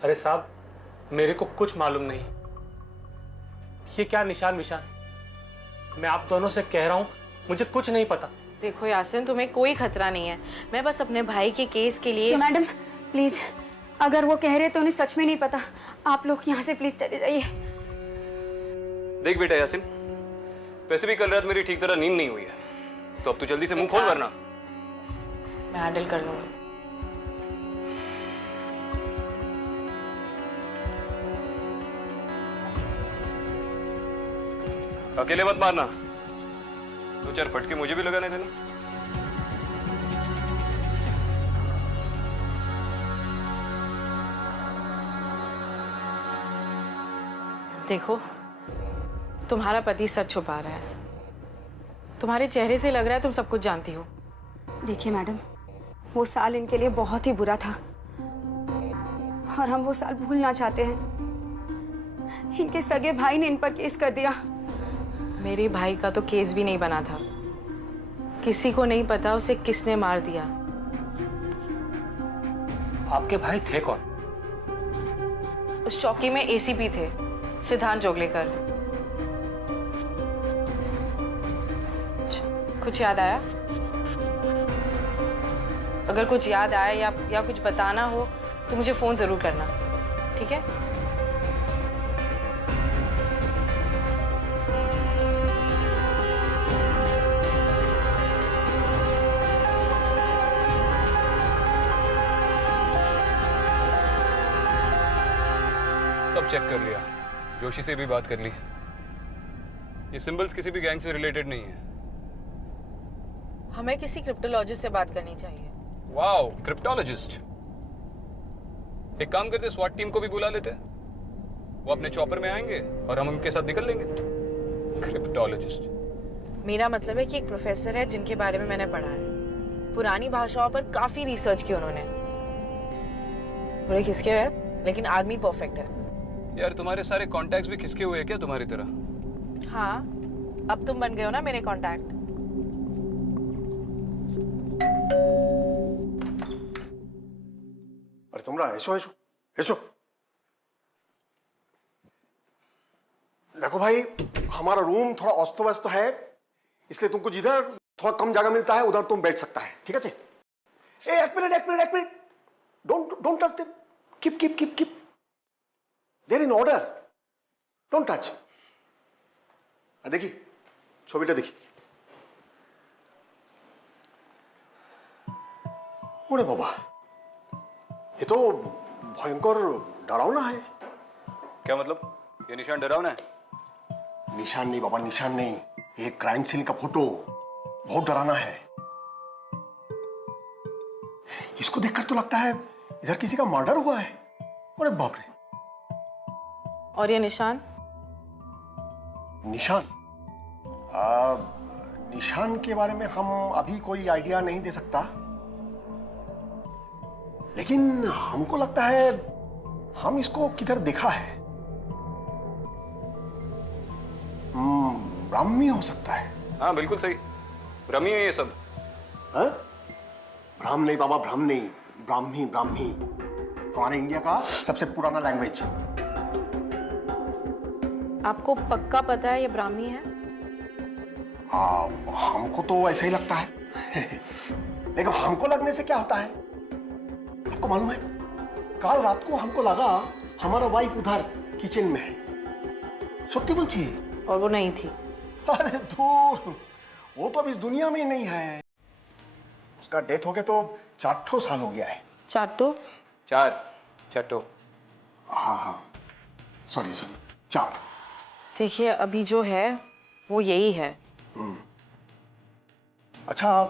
अरे साहब, मेरे को कुछ मालूम नहीं। ये क्या निशान विशान? मैं आप दोनों से कह रहा हूं, मुझे कुछ नहीं पता। देखो यासिन, तुम्हें कोई खतरा नहीं है। मैं बस अपने भाई के केस के लिए। मैडम प्लीज, अगर वो कह रहे तो उन्हें सच में नहीं पता। आप लोग यहाँ से प्लीज चले जाइए। देख बेटा यासिन, वैसे भी कल रात मेरी ठीक तरह नींद नहीं हुई है, तो अब तू जल्दी से मुंह खोल वरना। मैं हैंडल कर लूंगी। अकेले मत मारना, दो चार फटके मुझे भी लगाने देना। देखो, तुम्हारा पति सच छुपा रहा है। तुम्हारे चेहरे से लग रहा है तुम सब कुछ जानती हो। देखिए मैडम, वो साल इनके लिए बहुत ही बुरा था और हम वो साल भूलना चाहते हैं। इनके सगे भाई ने इन पर केस कर दिया। मेरे भाई का तो केस भी नहीं बना था। किसी को नहीं पता उसे किसने मार दिया। आपके भाई थे कौन? उस चौकी में एसीपी थे, सिद्धांत जोगलेकर। कुछ याद आया? अगर कुछ याद आया या कुछ बताना हो तो मुझे फोन जरूर करना, ठीक है? सब चेक कर लिया, जोशी से भी बात कर ली। ये सिंबल्स किसी भी गैंग से रिलेटेड नहीं है। हमें किसी क्रिप्टोलॉजिस्ट से बात करनी चाहिए। Wow, cryptologist. एक काम करते, स्वाट टीम को भी बुला लेते। वो अपने चॉपर में आएंगे और हम उनके साथ निकल लेंगे। क्रिप्टोलॉजिस्ट। मेरा मतलब है कि एक प्रोफेसर है जिनके बारे में मैंने पढ़ा है। पुरानी भाषाओं पर काफी रिसर्च की उन्होंने। थोड़े खिसके हैं, लेकिन आदमी परफेक्ट है। यार, तुम्हारे सारे कॉन्टैक्ट्स भी खिसके हुए हैं क्या तुम्हारी तरह? हाँ, अब तुम बन गए हो ना मेरे कॉन्टैक्ट। अरे तुमरा ऐसो ऐसो ऐसो। देखो भाई, हमारा रूम थोड़ा अस्त व्यस्त है, इसलिए तुमको जिधर थोड़ा कम जगह मिलता है उधर तुम बैठ सकता है, ठीक है? एक minute, don't touch them, keep there in order, don't touch. देखी ছবিটা দেখি। ओरे बाबा, ये तो भयंकर डरावना है। क्या मतलब? ये निशान डरावना है? निशान नहीं बाबा, निशान नहीं, ये क्राइम सीन का फोटो बहुत डरावना है। इसको देखकर तो लगता है इधर किसी का मर्डर हुआ है। अरे बाप रे। और ये निशान? निशान निशान के बारे में हम अभी कोई आइडिया नहीं दे सकता, लेकिन हमको लगता है हम इसको किधर देखा है। ब्राह्मी हो सकता है। हाँ बिल्कुल सही, ब्राह्मी है ये सब। हाँ? ब्राह्म नहीं बाबा, ब्राह्म नहीं, ब्राह्मी। हमारे इंडिया का सबसे पुराना लैंग्वेज। आपको पक्का पता है ये ब्राह्मी है? हमको तो ऐसा ही लगता है। लेकिन हमको लगने से क्या होता है? आपको मालूम है, कल रात को हमको लगा हमारा वाइफ उधर किचन में है, सत्य बोलती और वो नहीं थी। अरे दूर, वो तो अब इस दुनिया में ही नहीं है। उसका डेथ हो गया तो 4 साल हो गया है। चाटो? चट्टो। हाँ, सॉरी 4। देखिए अभी जो है वो यही है। अच्छा,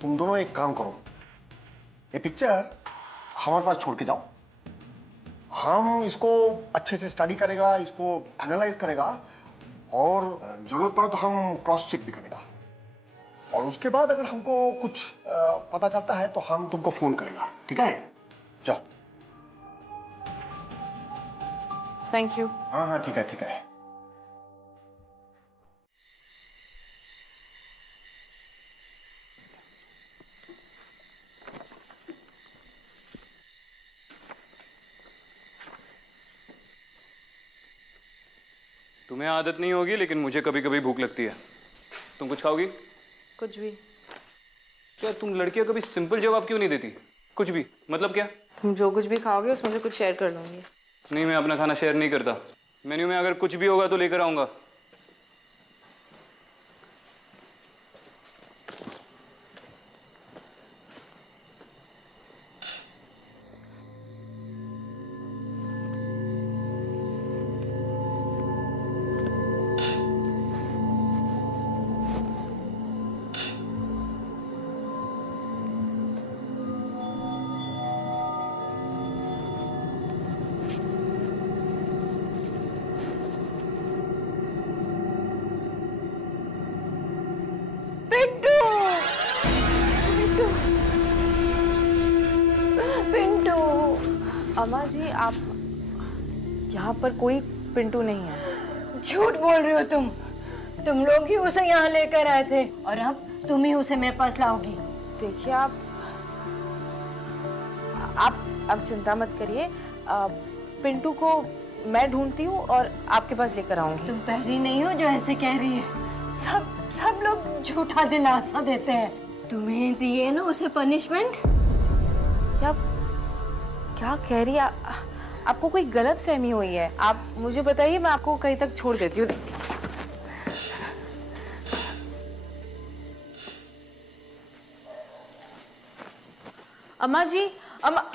तुम दोनों एक काम करो, ये पिक्चर हमारे पास छोड़ के जाओ। हम इसको अच्छे से स्टडी करेगा, इसको एनालाइज करेगा और जरूरत पड़े तो हम क्रॉस चेक भी करेगा। और उसके बाद अगर हमको कुछ पता चलता है तो हम तुमको फोन करेगा, ठीक है? जाओ। Thank you. हाँ, ठीक है, ठीक है। तुम्हें आदत नहीं होगी, लेकिन मुझे कभी कभी भूख लगती है। तुम कुछ खाओगी? कुछ भी। क्या तुम लड़कियां कभी सिंपल जवाब क्यों नहीं देती? कुछ भी मतलब क्या? तुम जो कुछ भी खाओगे उसमें से कुछ शेयर कर लूंगी। नहीं, मैं अपना खाना शेयर नहीं करता। मेन्यू में अगर कुछ भी होगा तो लेकर आऊंगा। अम्मा जी, आप यहाँ पर कोई पिंटू नहीं है। झूठ बोल रही हो तुम लोग ही उसे यहाँ लेकर आए थे और अब तुम ही उसे मेरे पास लाओगी। देखिए आप चिंता मत करिए। पिंटू को मैं ढूंढती हूँ और आपके पास लेकर आऊंगी। तुम पहली नहीं हो जो ऐसे कह रही है। सब लोग झूठा दिलासा देते हैं। तुम्हें दिए ना उसे पनिशमेंट। क्या कह रही है? आपको कोई गलत फहमी हुई है। आप मुझे बताइए, मैं आपको कहीं तक छोड़ देती हूँ। अम्मा जी, अम्मा।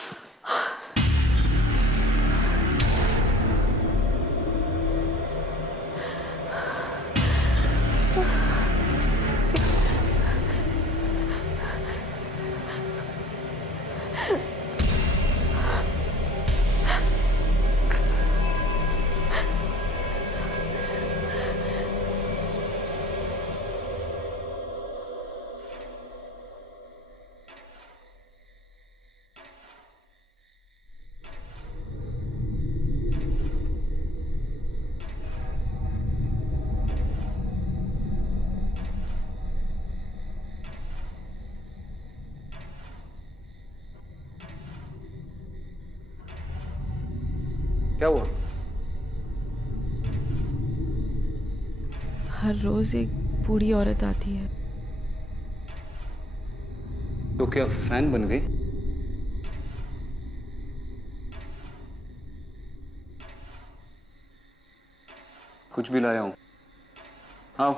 क्या हुआ? हर रोज एक बूढ़ी औरत आती है। तो क्या फैन बन गई? कुछ भी लाया हूं। आओ।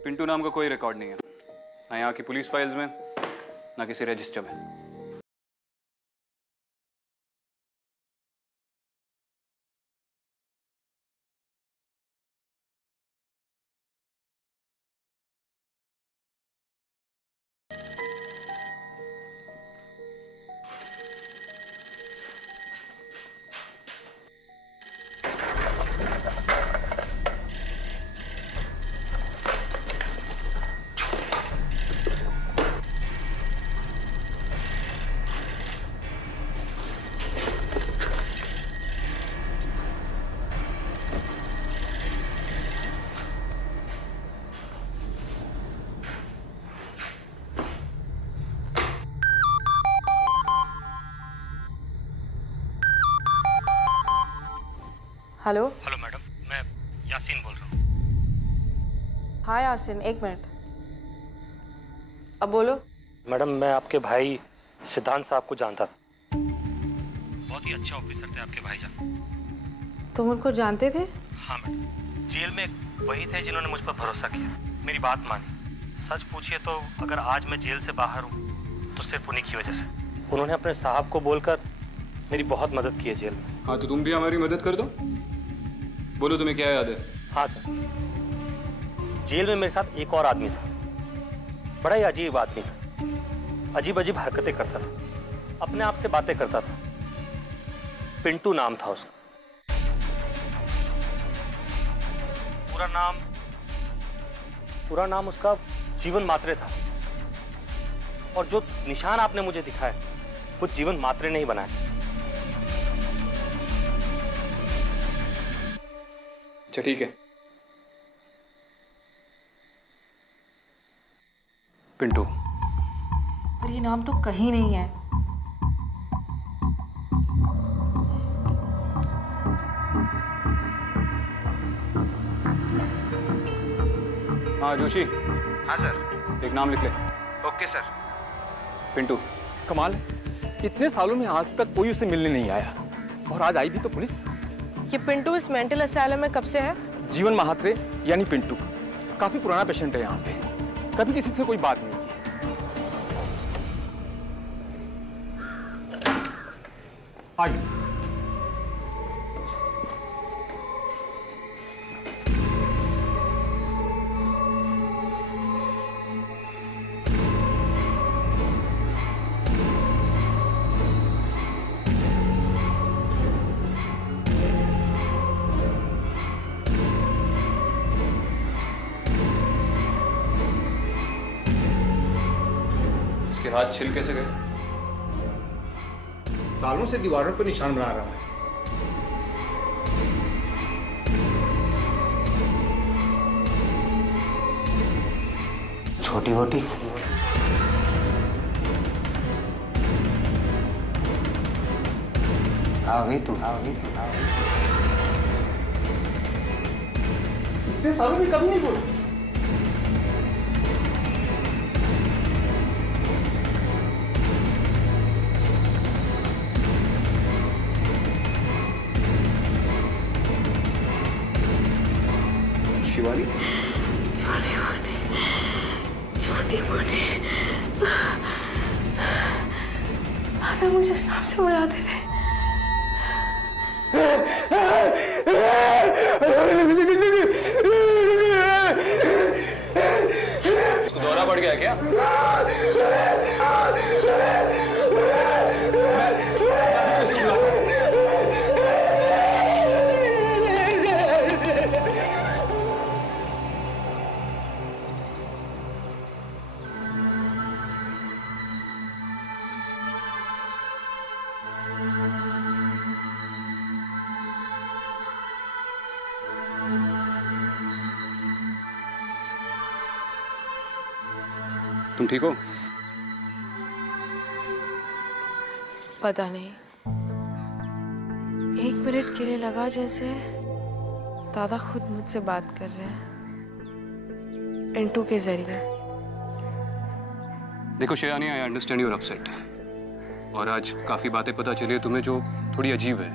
पिंटू नाम का कोई रिकॉर्ड नहीं है, ना यहाँ की पुलिस फाइल्स में, ना किसी रजिस्टर में। हेलो मैडम, मैं यासीन बोल रहा हूँ। हाँ यासिन, एक मिनट। अब बोलो। मैडम, मैं आपके भाई सिद्धांत साहब को जानता था। बहुत ही अच्छे ऑफिसर थे आपके भाईजान। तुम उनको जानते थे? हाँ मैडम, जेल में वही थे जिन्होंने मुझ पर भरोसा किया, मेरी बात मानी। सच पूछिए तो अगर आज मैं जेल से बाहर हूँ तो सिर्फ उन्हीं की वजह से। उन्होंने अपने साहब को बोलकर मेरी बहुत मदद की है जेल में। हाँ, तो तुम भी हमारी मदद कर दो। बोलो, तुम्हें क्या याद है? हाँ सर, जेल में मेरे साथ एक और आदमी था। बड़ा ही अजीब आदमी था, अजीब अजीब हरकतें करता था, अपने आप से बातें करता था। पिंटू नाम था उसका। पूरा नाम उसका जीवन मात्रे था। और जो निशान आपने मुझे दिखाए वो जीवन मात्रे ने ही बनाए। अच्छा ठीक है। पिंटू। पर ये नाम तो कहीं नहीं है। हाँ जोशी। हाँ सर। एक नाम लिख ले। Okay sir. पिंटू। कमाल है, इतने सालों में आज तक कोई उसे मिलने नहीं आया, और आज आई भी तो पुलिस। ये पिंटू इस मेंटल असाइलम में कब से है? जीवन महात्रे यानी पिंटू काफी पुराना पेशेंट है यहाँ पे, कभी किसी से कोई बात नहीं की। आगे। इसके हाथ छिल कैसे गए? सालों से दीवारों पर निशान बना रहा है। छोटी होटी। आ गई तू। इतने सालों में कभी नहीं बोली। शिवानी। छोटी मोटी दादा मुझे इस नाम से बुलाते थे। इसको दौरा पड़ गया क्या? तुम ठीक हो? पता नहीं, एक मिनट के लिए लगा जैसे दादा खुद मुझसे बात कर रहे हैं इंटू के जरिए। देखो Shivani, I understand your upset, और आज काफी बातें पता चली है तुम्हें जो थोड़ी अजीब है,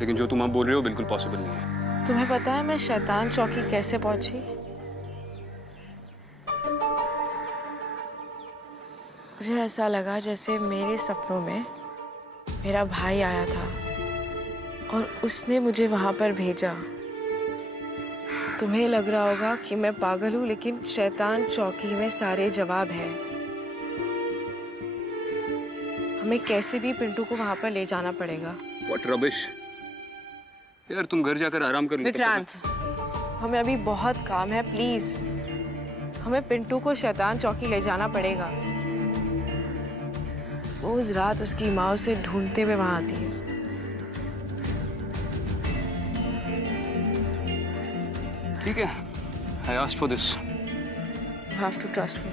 लेकिन जो तुम अब बोल रहे हो बिल्कुल पॉसिबल नहीं है। तुम्हें पता है मैं शैतान चौकी कैसे पहुंची? मुझे ऐसा लगा जैसे मेरे सपनों में मेरा भाई आया था और उसने मुझे वहां पर भेजा। तुम्हें लग रहा होगा कि मैं पागल हूं, लेकिन शैतान चौकी में सारे जवाब हैं। हमें कैसे भी पिंटू को वहां पर ले जाना पड़ेगा। What rubbish? यार तुम घर जाकर आराम कर लो। विक्रांत, हमें अभी बहुत काम है, प्लीज। हमें पिंटू को शैतान चौकी ले जाना पड़ेगा। रोज रात उसकी माँ उसे ढूंढते हुए वहां आती है। ठीक है, I asked for this. You have to trust me.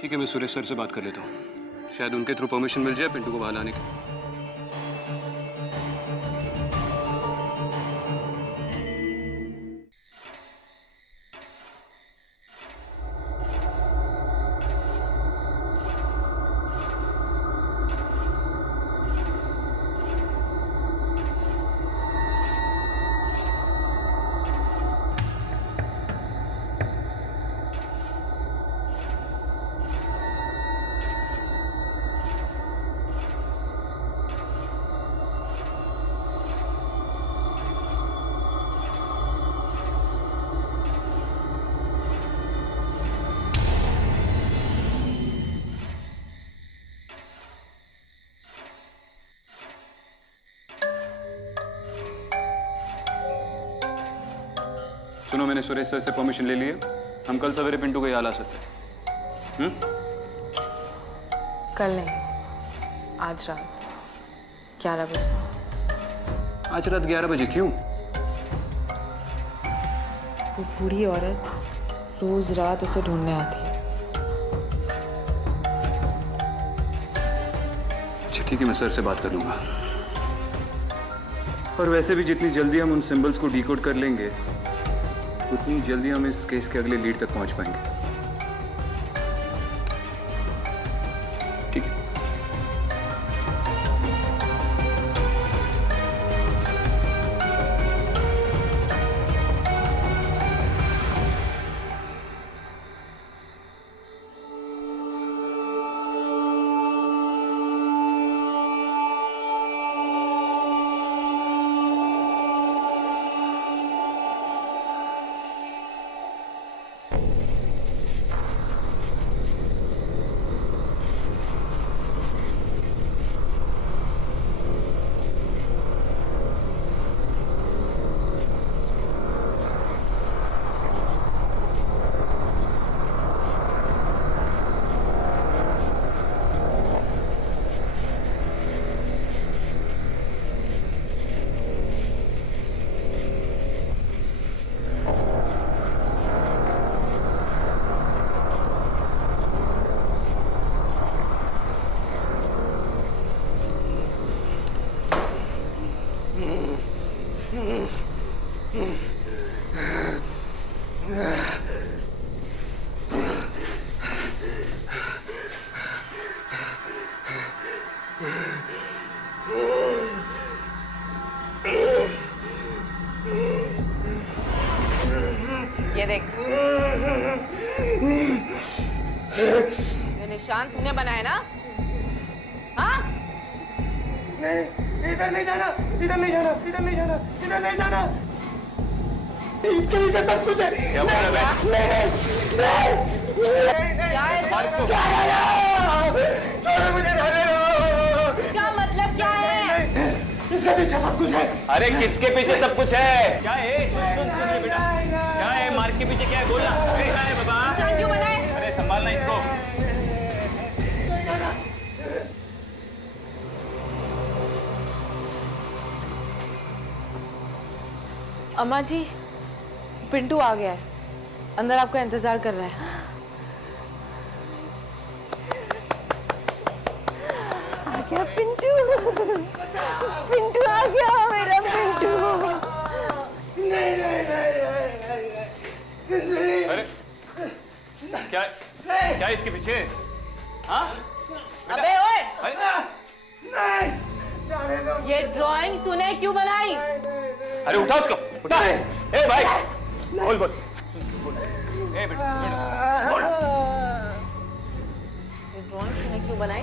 ठीक है, मैं सुरेश सर से बात कर लेता हूँ, शायद उनके थ्रू परमिशन मिल जाए पिंटू को बाहर लाने की। सुनो, मैंने सुरेश सर से परमिशन ले ली है। हम कल सवेरे पिंटू को यहाँ ला सकते हैं। कल नहीं, आज रात 11 बजे। आज रात 11 बजे क्यों? वो बूढ़ी औरत रोज रात उसे ढूंढने आती है। अच्छा ठीक है, मैं सर से बात कर लूंगा। और वैसे भी जितनी जल्दी हम उन सिंबल्स को डिकोड कर लेंगे उतनी जल्दी हम इस केस के अगले लीड तक पहुंच पाएंगे। ठीक है। ये देख, ये निशान तूने बनाया ना? हाँ? नहीं, इधर नहीं जाना, इधर नहीं जाना, इधर नहीं जाना, इधर नहीं जाना। इसके पीछे सब कुछ है। क्या है? छोड़ो मुझे, जाने दो। क्या मतलब क्या है? इसके पीछे सब कुछ है। अरे किसके पीछे सब कुछ है? क्या है? सुन ये बेटा, क्या है? मार्ग के पीछे क्या है? बोलना। क्या है बाबा? निशान क्यों बनाए? अरे संभालना इसको। अम्मा जी, पिंटू आ गया है, अंदर आपका इंतजार कर रहा है। आ गया पिंटू, पिंटू आ गया, मेरा पिंटू। अरे क्या क्या है इसके पीछे? हाँ? अबे ओए! नहीं, जाने दो। ये ड्राइंग तूने क्यों बनाई? अरे उठा उसको, उठा। ए भाई, बोल बोल। ए बेटा, बोल। ये ड्राइंग तूने क्यों बनाई?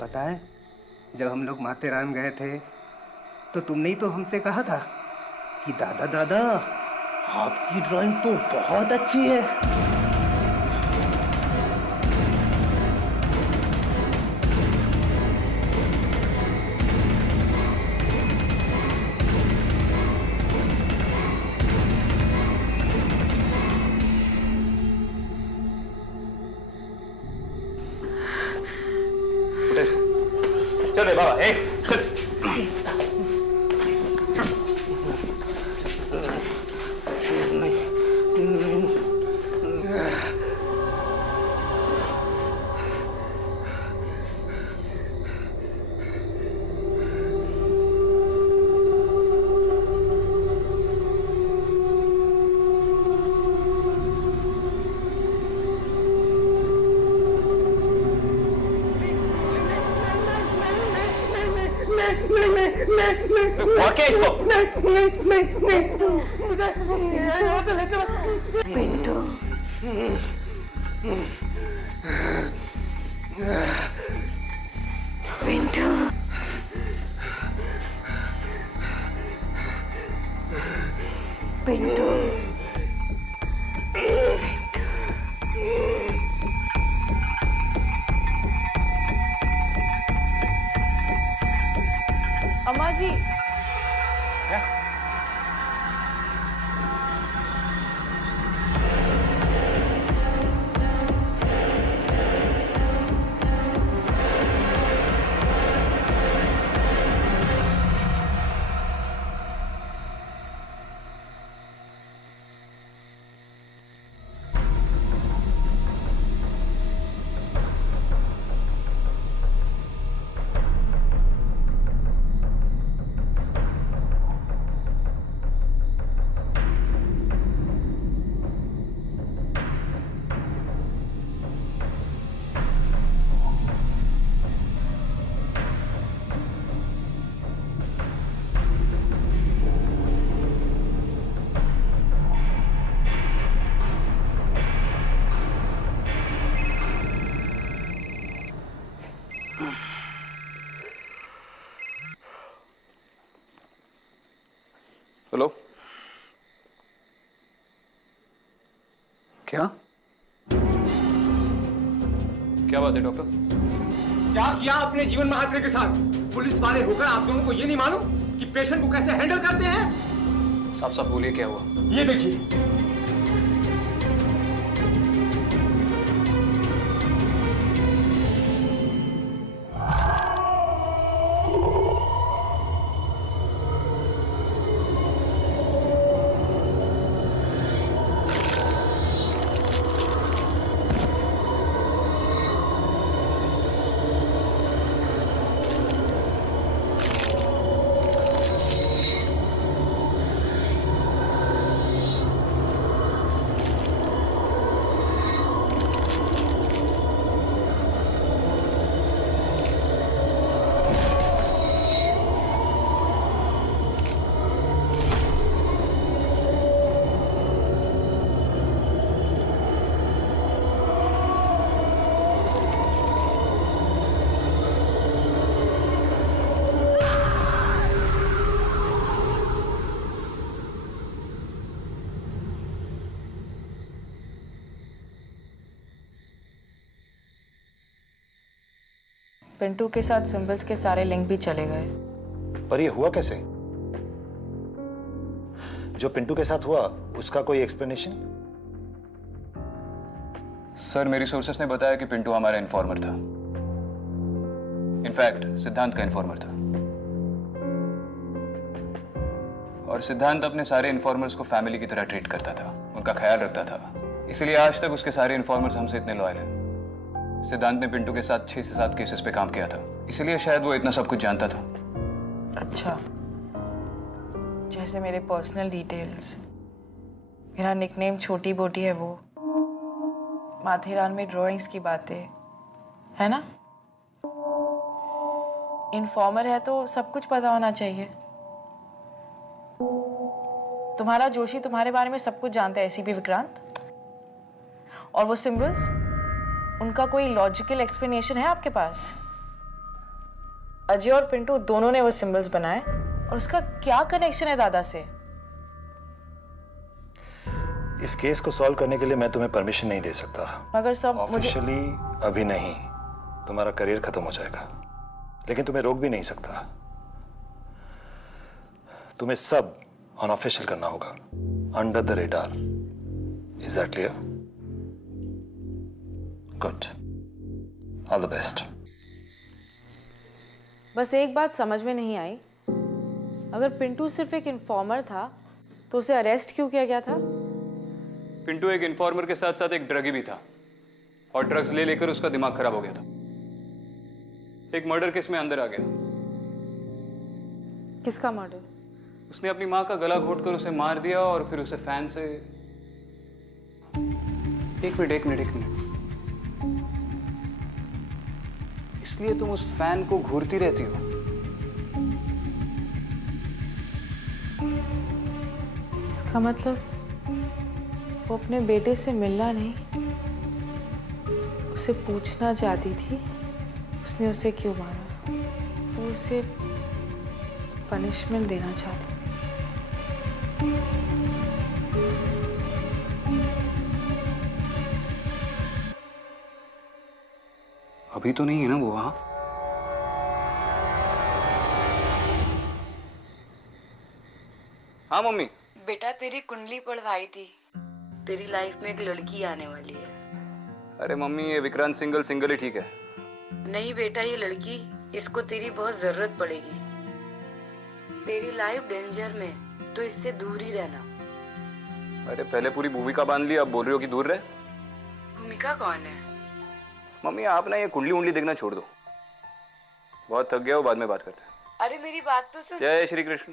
पता है, जब हम लोग माथेरान गए थे तो तुमने ही तो हमसे कहा था कि दादा दादा आपकी ड्राइंग तो बहुत अच्छी है। चल रे बाबा, ए चल। इसको यहाँ से ले चलो। पिंटू, पिंटू, पिंटू, हेलो, क्या क्या बात है डॉक्टर? क्या किया आपने जीवन महात्रे के साथ? पुलिस वाले होकर आप दोनों को ये नहीं मालूम कि पेशेंट को कैसे हैंडल करते हैं? साफ साफ बोलिए क्या हुआ? ये देखिए, पिंटू के साथ सिंबल्स के सारे लिंक भी चले गए। पर ये हुआ कैसे? जो पिंटू के साथ हुआ उसका कोई एक्सप्लेनेशन? सर, मेरी सोर्सेस ने बताया कि पिंटू हमारा इन्फॉर्मर था। इनफैक्ट सिद्धांत का इन्फॉर्मर था। और सिद्धांत अपने सारे इन्फॉर्मर्स को फैमिली की तरह ट्रीट करता था, उनका ख्याल रखता था। इसीलिए आज तक उसके सारे इन्फॉर्मर्स हमसे इतने लॉयल हैं। सिद्धांत ने पिंटू के साथ 6 से 7 केसेस पे काम किया था, इसीलिए शायद वो इतना सब कुछ जानता था। अच्छा, जैसे मेरे पर्सनल डिटेल्स, मेरा निकनेम छोटी बोटी है, वो माथेरान में ड्राइंग्स की बातें, है ना? इन्फॉर्मर है तो सब कुछ पता होना चाहिए। तुम्हारा जोशी तुम्हारे बारे में सब कुछ जानता है, एसीपी विक्रांत। और वो सिंबल्स, उनका कोई लॉजिकल एक्सप्लेनेशन है आपके पास? अजय और पिंटू दोनों ने वो सिंबल्स बनाए, और उसका क्या कनेक्शन है दादा से? इस केस को सॉल्व करने के लिए मैं तुम्हें परमिशन नहीं दे सकता। मगर सब ऑफिशियली अभी नहीं, तुम्हारा करियर खत्म हो जाएगा। लेकिन तुम्हें रोक भी नहीं सकता। तुम्हें सब अनऑफिशियल करना होगा, under the radar. Is that clear? Good, all the best. बस एक बात समझ में नहीं आई, अगर पिंटू सिर्फ एक इन्फॉर्मर था तो उसे अरेस्ट क्यों किया गया था? पिंटू एक इन्फॉर्मर के साथ साथ एक ड्रगी भी था, और ड्रग्स ले लेकर उसका दिमाग खराब हो गया था। एक मर्डर केस में अंदर आ गया। किसका मर्डर? उसने अपनी माँ का गला घोटकर उसे मार दिया, और फिर उसे फैन से... एक मिनट। इसलिए तुम उस फैन को घूरती रहती हो? इसका मतलब वो अपने बेटे से मिलना नहीं, उसे पूछना चाहती थी उसने उसे क्यों मारा। वो उसे पनिशमेंट देना चाहती थी। अभी तो नहीं है ना वो वहां? हाँ मम्मी। बेटा, तेरी कुंडली पढ़वाई थी, तेरी लाइफ में एक लड़की आने वाली है। अरे मम्मी, ये विक्रांत सिंगल ही ठीक है। नहीं बेटा, ये लड़की, इसको तेरी बहुत जरूरत पड़ेगी। तेरी लाइफ डेंजर में, तो इससे दूर ही रहना। अरे पहले पूरी भूमिका बांध ली, अब बोल रही हो कि दूर रहे। भूमिका कौन है? मम्मी, आप ना ये कुंडली देखना छोड़ दो। बहुत थक गया हो, बाद में बात करते हैं। अरे मेरी बात तो सुन। जय श्री कृष्ण।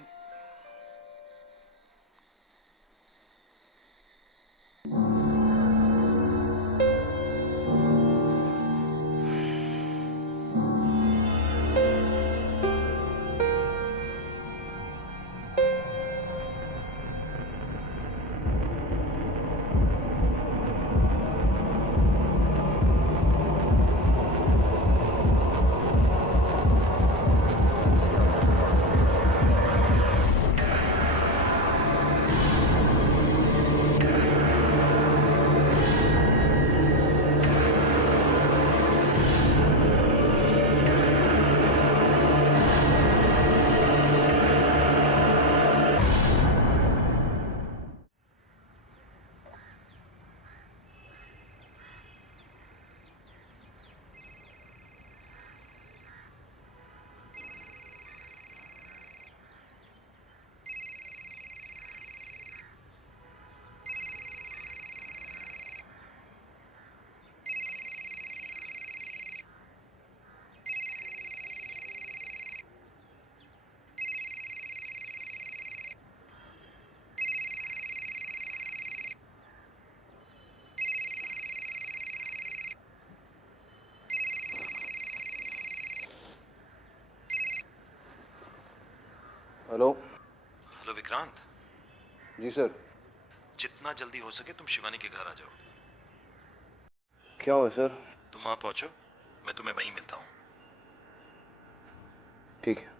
हेलो। हेलो विक्रांत। जी सर। जितना जल्दी हो सके तुम शिवानी के घर आ जाओ। क्या हुआ सर? तुम वहां पहुंचो, मैं तुम्हें वहीं मिलता हूँ। ठीक है।